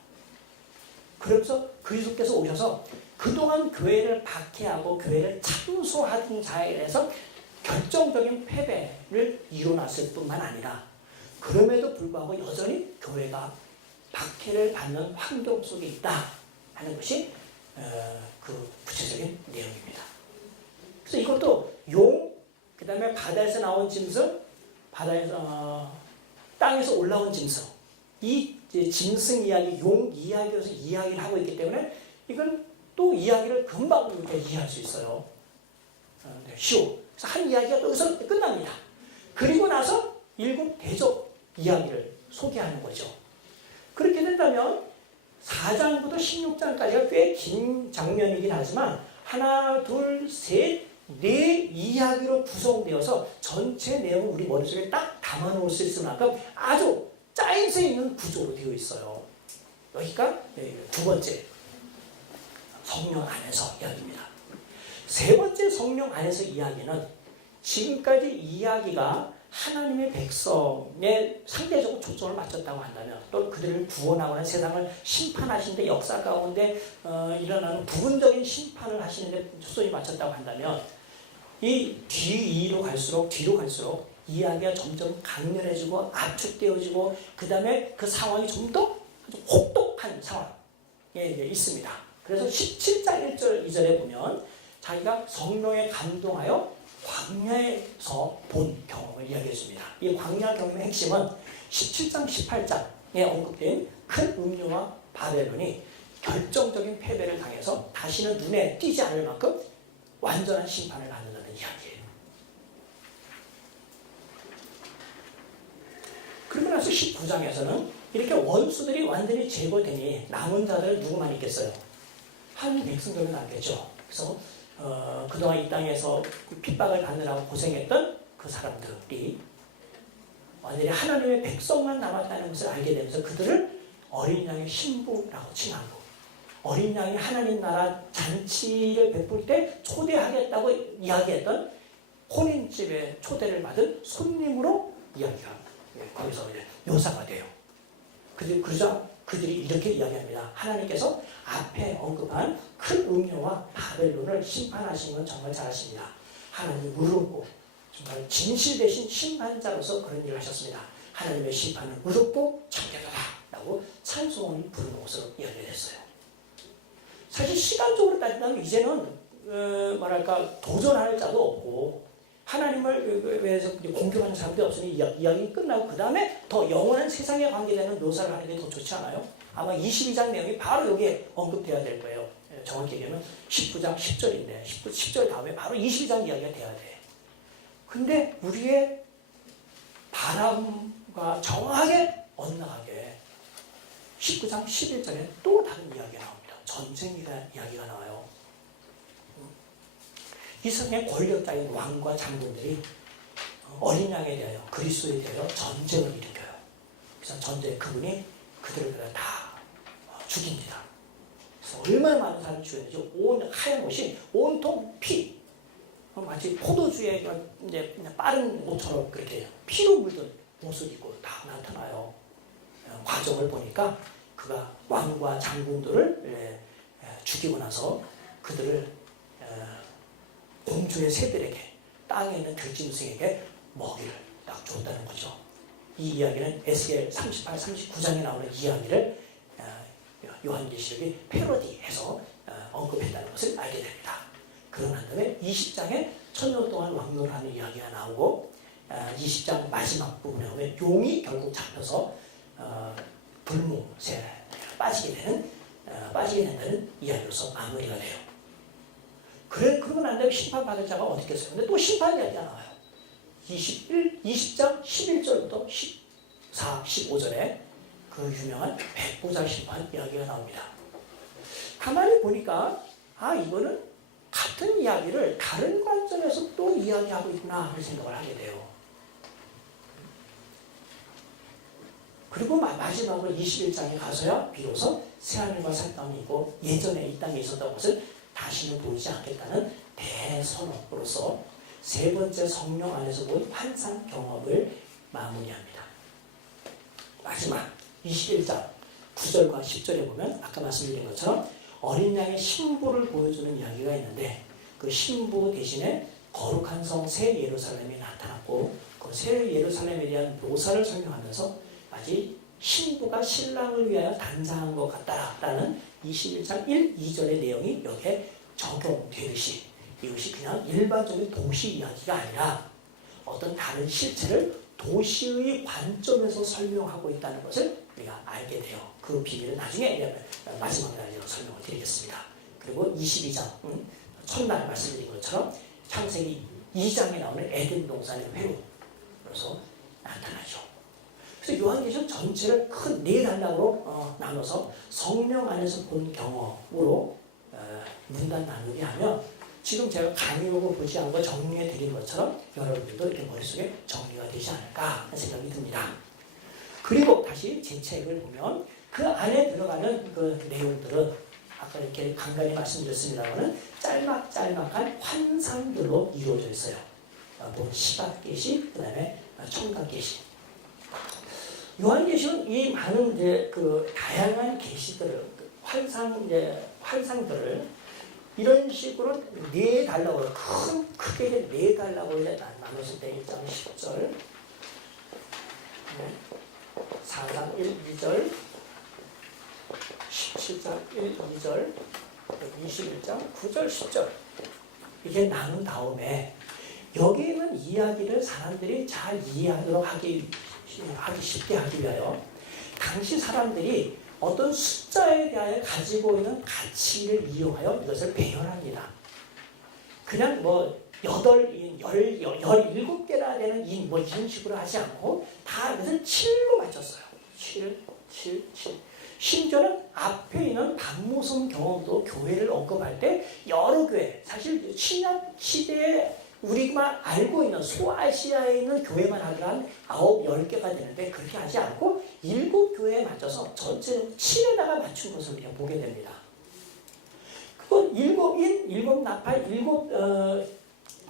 그러면서 그리스도께서 오셔서 그동안 교회를 박해하고 교회를 참소하던 자에 대해서 결정적인 패배를 이뤄놨을 뿐만 아니라, 그럼에도 불구하고 여전히 교회가 박해를 받는 환경 속에 있다 하는 것이 그 구체적인 내용입니다. 그래서 이것도 그 다음에 바다에서 나온 짐승, 땅에서 올라온 짐승, 이 짐승 이야기, 용 이야기로서 이야기를 하고 있기 때문에 이건 또 이야기를 금방 이해할 수 있어요. 시오. 그래서 한 이야기가 여기서 끝납니다. 그리고 나서 일곱 대적 이야기를 소개하는 거죠. 그렇게 된다면 4장부터 16장까지가 꽤 긴 장면이긴 하지만 하나, 둘, 셋, 네 이야기로 구성되어서 전체 내용을 우리 머릿속에 딱 담아놓을 수 있을 만큼 아주 짜임새 있는 구조로 되어 있어요. 여기가 두 번째 성령 안에서 이야기입니다. 세 번째 성령 안에서 이야기는 지금까지 이야기가 하나님의 백성에 상대적으로 초점을 맞췄다고 한다면 또 그들을 구원하거나 세상을 심판하시는데 역사 가운데 일어나는 부분적인 심판을 하시는데 초점이 맞췄다고 한다면 이 뒤로 갈수록 이야기가 점점 강렬해지고 압축되어지고 그 다음에 그 상황이 좀 더 혹독한 상황에 있습니다. 그래서 17장 1절 2절에 보면 자기가 성령에 감동하여 광야에서 본 경험을 이야기했습니다. 이 광야 경험의 핵심은 17장 18장에 언급된 큰 음료와 바벨론이 결정적인 패배를 당해서 다시는 눈에 띄지 않을 만큼 완전한 심판을 받는다는 이야기예요. 그리고 나서 19장에서는 이렇게 원수들이 완전히 제거되니 남은 자들은 누구만 있겠어요? 한 백성들은 남겠죠. 그래서 그동안 이 땅에서 핍박을 받느라고 고생했던 그 사람들이 완전히 하나님의 백성만 남았다는 것을 알게 되면서 그들을 어린 양의 신부라고 칭하고 어린 양이 하나님 나라 잔치를 베풀 때 초대하겠다고 이야기했던 혼인집에 초대를 받은 손님으로 이야기가 거기서 이제 묘사가 돼요. 그러자 그들이 이렇게 이야기합니다. 하나님께서 앞에 언급한 큰 음료와 바벨론을 심판하신 건 정말 잘하십니다. 하나님 의롭고 정말 진실 대신 심판자로서 그런 일을 하셨습니다. 하나님의 심판은 의롭고 참되도다 라고 찬송을 부르는 것으로 이야기했어요. 사실 시간적으로 따진다면 이제는 도전할 자도 없고 하나님을 위해서 공격하는 사람들이 없으니 이야기 끝나고 그 다음에 더 영원한 세상에 관계되는 묘사를 하는 게 더 좋지 않아요? 아마 22장 내용이 바로 여기에 언급돼야 될 거예요. 정확히 얘기하면 19장 10절인데 10절 다음에 바로 22장 이야기가 돼야 돼. 근데 우리의 바람과 정확하게 엇나가게 19장 11절에 또 다른 이야기가 나옵니다. 전쟁 이야기가 나와요. 이 세상의 권력자인 왕과 장군들이 어린 양에 대하여 그리스도에 대하여 전쟁을 일으켜요. 그래서 전쟁에 그분이 그들을 다 죽입니다. 그래서 얼마나 많은 사람이 죽였는지 온 하얀 옷이 온통 피, 마치 포도주에 이제 빠른 옷처럼 그렇게 피로 물든 옷을 입고 다 나타나요. 과정을 보니까 그가 왕과 장군들을 죽이고 나서 그들을 공주의 새들에게 땅에 있는 들짐승에게 먹이를 딱 줬다는 거죠. 이 이야기는 에스겔 38, 39장에 나오는 이야기를 요한계시록이 패러디해서 언급했다는 것을 알게 됩니다. 그러고 난 다음에 20장에 천년 동안 왕노를 하는 이야기가 나오고 20장 마지막 부분에 보면 용이 결국 잡혀서 불모새에 빠지게 된다는 이야기로서 마무리가 돼요. 그러고 난 다음에 심판받을 자가 어디 있겠어요? 근데 또 심판 이야기가 나와요. 20장 11절부터 14, 15절에 그 유명한 백보자 심판 이야기가 나옵니다. 가만히 보니까 이거는 같은 이야기를 다른 관점에서 또 이야기하고 있구나 하는 생각을 하게 돼요. 그리고 마지막으로 21장에 가서야 비로소 새하늘과 새 땅이 있고 예전에 이 땅에 있었던 것을 다시는 보이지 않겠다는 대선언으로서 세 번째 성령 안에서 본 환상 경험을 마무리합니다. 마지막 21장 9절과 10절에 보면 아까 말씀드린 것처럼 어린 양의 신부를 보여주는 이야기가 있는데 그 신부 대신에 거룩한 성 새 예루살렘이 나타났고 그 새 예루살렘에 대한 묘사를 설명하면서 마치 신부가 신랑을 위하여 단장한 것 같다라는 21장 1, 2절의 내용이 여기에 적용되듯이 이것이 그냥 일반적인 도시 이야기가 아니라 어떤 다른 실체를 도시의 관점에서 설명하고 있다는 것을 우리가 알게 돼요. 그 비밀은 나중에 마지막 날로 설명을 드리겠습니다. 그리고 22장 첫날 말씀드린 것처럼 창세기 2장에 나오는 에덴 동산의 회로로서 나타나죠. 그래서 요한계시록 전체를 큰 네 단락으로 나눠서 성령 안에서 본 경험으로 문단 나누게 하면 지금 제가 강의하고 보지 않고 정리해 드린 것처럼 여러분들도 이렇게 머릿속에 정리가 되지 않을까 하는 생각이 듭니다. 그리고 다시 제 책을 보면 그 안에 들어가는 그 내용들은 아까 이렇게 간간히 말씀드렸습니다만은 짤막짤막한 환상들로 이루어져 있어요. 뭐 시각계시, 그 다음에 청각계시. 요한계시는 이 많은 이제 그 다양한 계시들을 환상들을 이런 식으로 네 단락으로 크게 네 단락으로 나눴을 때 1장 10절, 4장 1, 2절, 17장 1, 2절, 21장 9절, 10절 이게 나눈 다음에 여기 있는 이야기를 사람들이 잘 이해하도록 하기 쉽게 하기 위하여 당시 사람들이 어떤 숫자에 대하여 가지고 있는 가치를 이용하여 이것을 배열합니다. 그냥 뭐 17개나 되는 뭐 이런 식으로 하지 않고 다 이것을 7로 맞췄어요. 7. 심지어는 앞에 있는 박모성 경험도 교회를 언급할 때 여러 교회, 사실 신약 시대에 우리가 알고 있는 소아시아에 있는 교회만 하더라도 10개가 되는데 그렇게 하지 않고 7교회에 맞춰서 전체 7에다가 맞춘 것을 우리가 보게 됩니다. 그건 7인, 7나팔,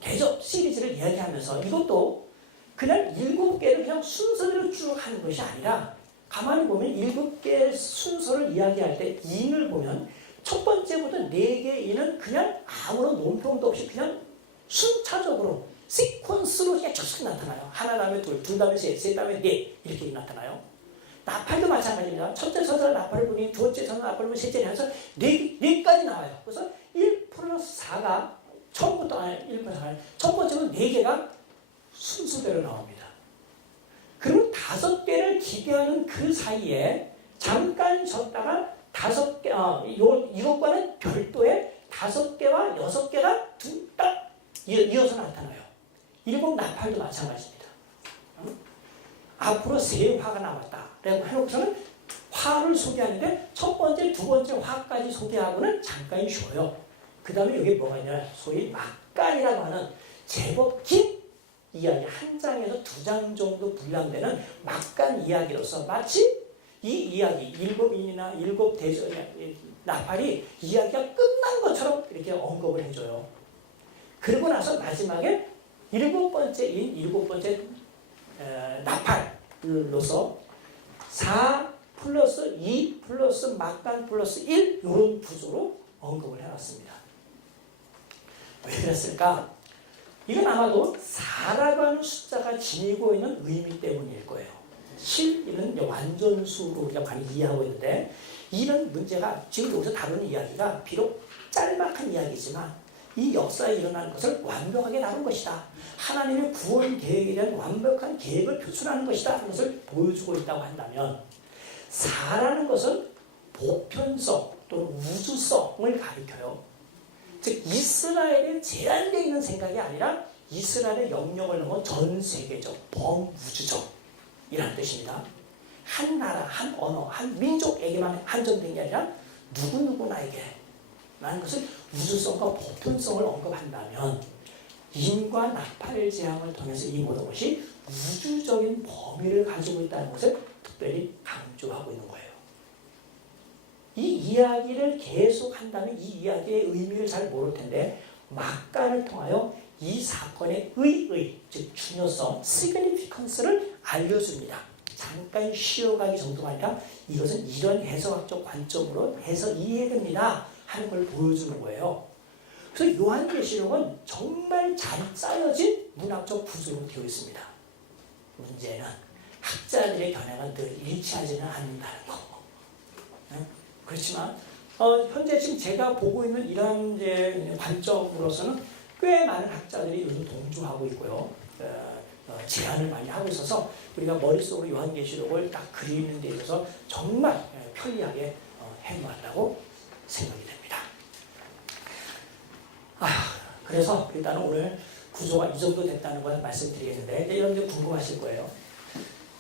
7대접 시리즈를 이야기하면서 이것도 그냥 7개를 그냥 순서대로 쭉 하는 것이 아니라 가만히 보면 7개의 순서를 이야기할 때 인을 보면 첫 번째부터 4개의 인은 그냥 아무런 논평도 없이 그냥 순차적으로 시퀀스로 그냥 쭉 나타나요. 하나 다음에 둘, 둘 다음에 셋, 셋 다음에 넷 이렇게 나타나요. 나팔도 마찬가지입니다. 첫째 선사 나팔을 보니 두 번째 선사 나팔을 보니 셋째 해서 네까지 나와요. 그래서 1 플러스 4가 처음부터 1 플러스 4가 첫 번째는 4개가 순서대로 나옵니다. 그리고 5개를 기대하는 그 사이에 잠깐 쉬었다가 5개, 이것과는 별도의 5개와 6개가 딱 이어서 나타나요. 7 나팔도 마찬가지입니다. 앞으로 세 화가 남았다. 라고 해놓고서는 화를 소개하는데 첫 번째, 두 번째 화까지 소개하고는 잠깐 쉬어요. 그 다음에 여기 뭐가 있냐, 소위 막간이라고 하는 제법 긴 이야기, 한 장에서 2장 정도 분량되는 막간 이야기로서 마치 이 이야기, 7인이나 7대접 나팔이 이야기가 끝난 것처럼 이렇게 언급을 해줘요. 그리고 나서 마지막에 7번째인 7번째 나팔로서 4 플러스 2 플러스 막간 플러스 1 이런 구조로 언급을 해놨습니다. 왜 그랬을까? 이건 아마도 4라고 하는 숫자가 지니고 있는 의미 때문일 거예요. 7은 완전수로 우리가 많이 이해하고 있는데 이런 문제가 지금 여기서 다루는 이야기가 비록 짤막한 이야기지만 이 역사에 일어나는 것을 완벽하게 다룬 것이다. 하나님의 구원 계획에 대한 완벽한 계획을 표출하는 것이다. 하는 것을 보여주고 있다고 한다면 4라는 것은 보편성 또는 우주성을 가리켜요. 즉 이스라엘에 제한되어 있는 생각이 아니라 이스라엘의 영역을 넘어 전 세계적, 범우주적 이라는 뜻입니다. 한 나라, 한 언어, 한 민족에게만 한정된 게 아니라 누구누구나에게 라는 것을 우주성과 보편성을 언급한다면 인과 나팔 재앙을 통해서 이 모든 것이 우주적인 범위를 가지고 있다는 것을 특별히 강조하고 있는 거예요. 이 이야기를 계속 한다면 이 이야기의 의미를 잘 모를 텐데 막간을 통하여 이 사건의 즉 중요성, significance를 알려줍니다. 잠깐 쉬어가기 정도가 아니라 이것은 이런 해석학적 관점으로 해서 이해됩니다 하는 걸 보여주는 거예요. 그래서 요한계시록은 정말 잘 짜여진 문학적 구조로 되어 있습니다. 문제는 학자들의 견해가 늘 일치하지는 않는다는 거. 그렇지만 현재 지금 제가 보고 있는 이런 이제 관점으로서는 꽤 많은 학자들이 요즘 동조하고 있고요. 제안을 많이 하고 있어서 우리가 머릿속으로 요한계시록을 딱 그리는 데 있어서 정말 편리하게 해놓았다고 생각이 됩니다. 그래서 일단은 오늘 구조가 이 정도 됐다는 걸 말씀드리겠는데 여러분들 궁금하실 거예요.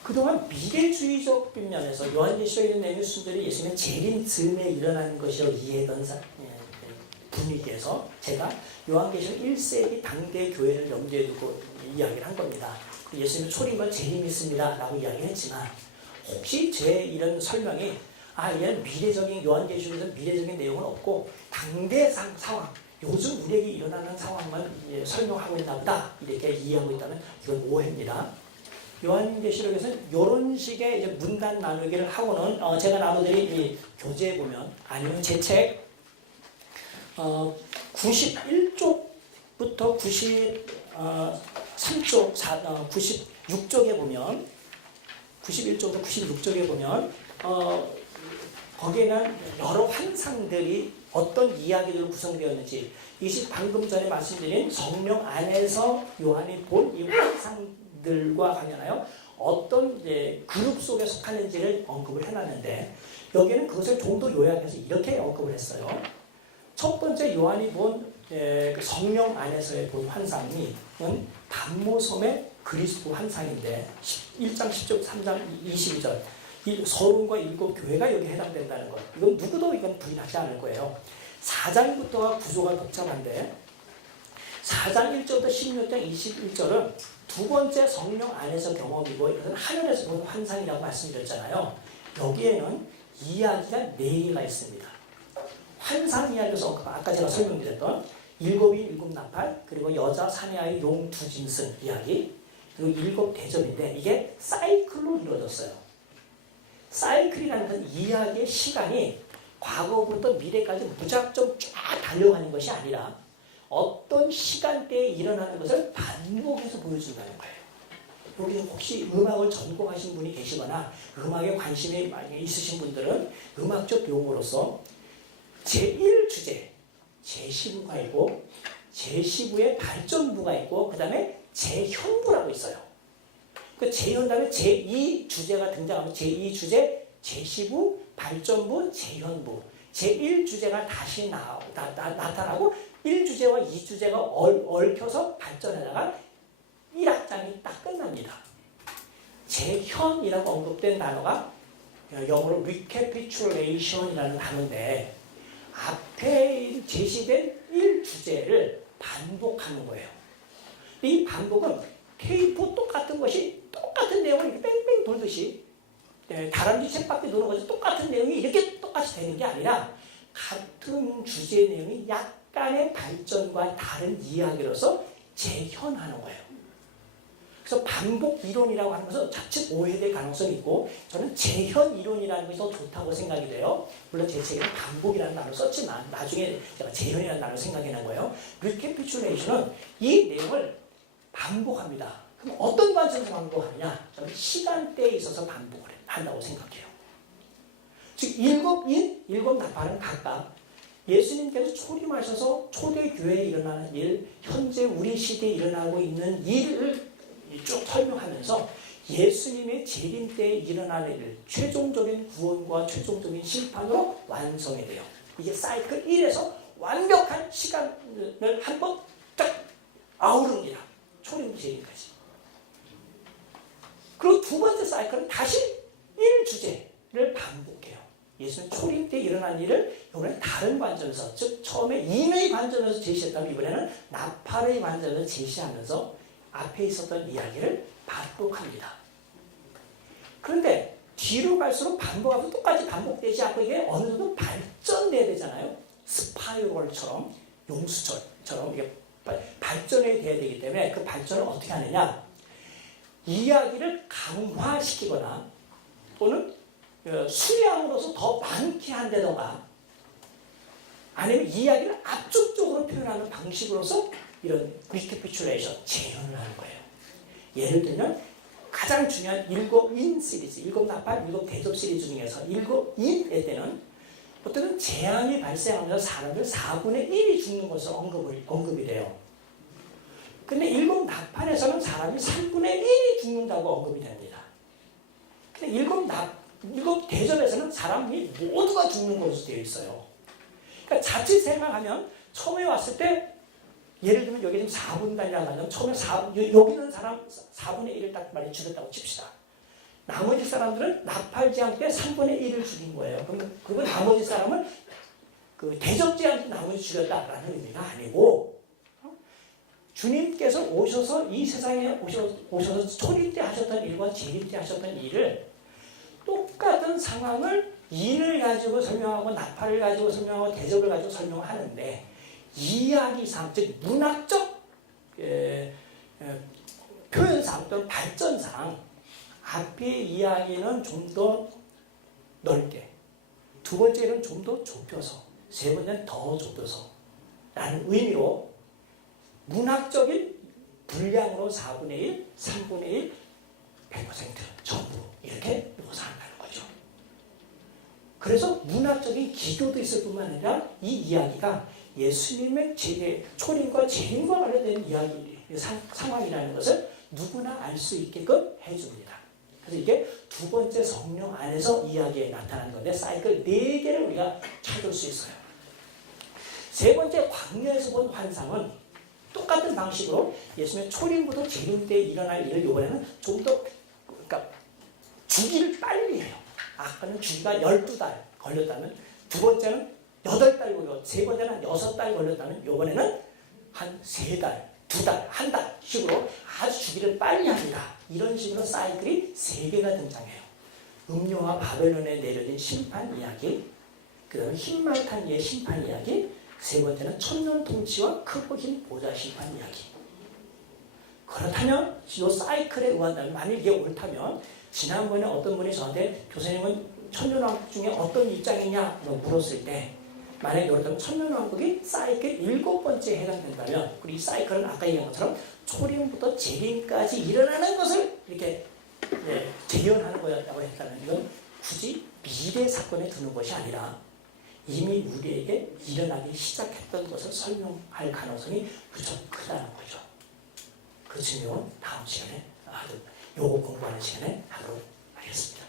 그동안 미래주의적 면에서 요한계시록에 있는 내용의 순전히 예수님의 재림 즈음에 일어나는 것이라고 이해했던 분위기에서 제가 요한계시록 1세기 당대 교회를 염두에 두고 이야기를 한 겁니다. 예수님의 초림과 재림이 있습니다 라고 이야기했지만 혹시 제 이런 설명이 얘는 미래적인 요한계시록에서 미래적인 내용은 없고 당대 상황 요즘 우리에게 일어나는 상황만 설명하고 있나 보다 이렇게 이해하고 있다면 이건 오해입니다. 요한계시록에서는 이런 식의 이제 문단 나누기를 하고는 제가 나눠드린 이 교재에 보면 아니면 제 책 91쪽부터 93쪽 96쪽에 보면 91쪽부터 96쪽에 보면 거기에는 여러 환상들이 어떤 이야기들로 구성되었는지 이것이 방금 전에 말씀드린 성령 안에서 요한이 본 이 환상들과 관련하여 어떤 그룹 속에 속하는지를 언급을 해놨는데 여기에는 그것을 좀 더 요약해서 이렇게 언급을 했어요. 첫 번째 요한이 본 성령 안에서의 본 환상이 반모섬의 그리스도 환상인데 1장 10절 3장 22절 서론과 7 교회가 여기에 해당된다는 것. 이건 누구도 이건 부인하지 않을 거예요. 4장부터가 구조가 복잡한데 4장 1절부터 16장 21절은 두 번째 성령 안에서 경험이고 이것은 하늘에서 본 환상이라고 말씀드렸잖아요. 여기에는 이야기가 4개가 있습니다. 환상 이야기에서 아까 제가 설명드렸던 7인 7나팔 그리고 여자 사내아이 용 두 짐승 이야기 그리고 7 대접인데 이게 사이클로 이루어졌어요. 사이클이라는 건 이야기의 시간이 과거부터 미래까지 무작정 쫙 달려가는 것이 아니라 어떤 시간대에 일어나는 것을 반복해서 보여준다는 거예요. 여기 혹시 음악을 전공하신 분이 계시거나 음악에 관심이 많이 있으신 분들은 음악적 용어로서 제1주제, 제15가 있고 제15의 발전부가 있고 그 다음에 제 현부라고 있어요. 그 제2 다음에 제2주제가 등장하면 제2주제, 제15, 발전부, 제 현부 제1주제가 다시 나타나고 1주제와 2주제가 얽혀서 발전하다가 1악장이 딱 끝납니다. 제 현이라고 언급된 단어가 영어로 recapitulation이라는 단어인데 앞에 제시된 1주제를 반복하는 거예요. 이 반복은 테이프 똑같은 것이 똑같은 내용을 이렇게 뺑뺑 돌듯이 다람쥐 쳇바퀴 도는 것이 똑같은 내용이 이렇게 똑같이 되는 게 아니라 같은 주제 내용이 약간의 발전과 다른 이야기로서 재현하는 거예요. 그래서 반복 이론이라고 하는 것은 자칫 오해될 가능성이 있고 저는 재현 이론이라는 것이 더 좋다고 생각이 돼요. 물론 제 책에는 반복이라는 단어를 썼지만 나중에 제가 재현이라는 단어를 생각해낸 거예요. 리캡피츄레이션은 이 내용을 반복합니다. 그럼 어떤 관점에서 반복하느냐? 저는 시간대에 있어서 반복을 한다고 생각해요. 즉 7인 7나팔은 각각 예수님께서 초림하셔서 초대교회에 일어나는 일, 현재 우리 시대에 일어나고 있는 일을 쭉 설명하면서 예수님의 재림 때에 일어나는 일, 최종적인 구원과 최종적인 심판으로 완성이 돼요. 이게 사이클 1에서 완벽한 시간을 한번 딱 아우릅니다. 초림 재림까지. 그리고 두 번째 사이클은 다시 1주제를 반복해요. 예수는 초림 때 일어난 일을 이번에 다른 관점에서, 즉 처음에 인의 관점에서 제시했다면 이번에는 나팔의 관점에서 제시하면서 앞에 있었던 이야기를 반복합니다. 그런데 뒤로 갈수록 반복하고 똑같이 반복되지 않고 이게 어느 정도 발전돼야 되잖아요. 스파이럴처럼 용수철처럼 이게 발전이 돼야 되기 때문에 그 발전을 어떻게 하느냐? 이야기를 강화시키거나 또는 수량으로서 더 많게 한다던가 아니면 이야기를 압축적으로 표현하는 방식으로서 이런 리캐피츄레이션, 재현을 하는 거예요. 예를 들면 가장 중요한 7인 시리즈, 7나팔, 7대접 시리즈 중에서 7인의 때는 어떤 재앙이 발생하면서 사람들 4분의 1이 죽는 것으로 언급이 돼요. 근데 7나팔에서는 사람이 3분의 1이 죽는다고 언급이 됩니다. 근데 7대접에서는 사람이 모두가 죽는 것으로 되어 있어요. 그러니까 자칫 생각하면 처음에 왔을 때 예를 들면 여기 지금 4분단이라고 하면 처음에 여기 있는 사람 4분의 1을 딱 많이 죽였다고 칩시다. 나머지 사람들은 나팔지 않게 3분의 1을 죽인 거예요. 그러면 나머지 사람은 그 대접지 않게 나머지 죽였다라는 의미가 아니고 주님께서 오셔서 이 세상에 오셔서 초림 때 하셨던 일과 재림 때 하셨던 일을 똑같은 상황을 일을 가지고 설명하고 나팔을 가지고 설명하고 대접을 가지고 설명하는데 이야기상 즉 문학적 표현상 또는 발전상 앞의 이야기는 좀 더 넓게 두 번째는 좀 더 좁혀서 세 번째는 더 좁혀서 라는 의미로 문학적인 분량으로 4분의 1, 3분의 1, 100% 전부 이렇게 묘사한다는 거죠. 그래서 문학적인 기교도 있을 뿐만 아니라 이 이야기가 예수님의 초림과 재림과 관련된 이야기, 상황이라는 것을 누구나 알 수 있게끔 해줍니다. 그래서 이게 두 번째 성령 안에서 이야기에 나타나는 건데 사이클 4개를 우리가 찾을 수 있어요. 세 번째 광야에서 본 환상은 똑같은 방식으로 예수님의 초림부터 재림 때 일어날 일을 이번에는 좀 더 그러니까 주기를 빨리 해요. 아까는 주기가 12달 걸렸다면 두 번째는 8달 걸렸고 세 번째는 6달 걸렸다면 이번에는 한 3달, 2달, 1달 식으로 아주 주기를 빨리 합니다. 이런 식으로 사이클이 3개가 등장해요. 음료와 바벨론에 내려진 심판 이야기, 그 다음에 흰말 탄 이의 심판 이야기, 세 번째는 천년 통치와 크고 긴 보좌 심판 이야기. 그렇다면 이 사이클에 의한다면 만일 이게 옳다면 지난번에 어떤 분이 저한테 교수님은 천년왕국 중에 어떤 입장이냐 물었을 때 만약에 그렇다면 천년왕국이 사이클 7번째에 해당된다면 그리고 이 사이클은 아까 얘기한 것처럼 초림부터 재림까지 일어나는 것을 이렇게 재현하는 거였다고 했다면 이건 굳이 미래 사건에 두는 것이 아니라 이미 우리에게 일어나기 시작했던 것을 설명할 가능성이 무척 크다는 거죠. 그 증명은 다음 시간에 요거 공부하는 시간에 하도록 하겠습니다.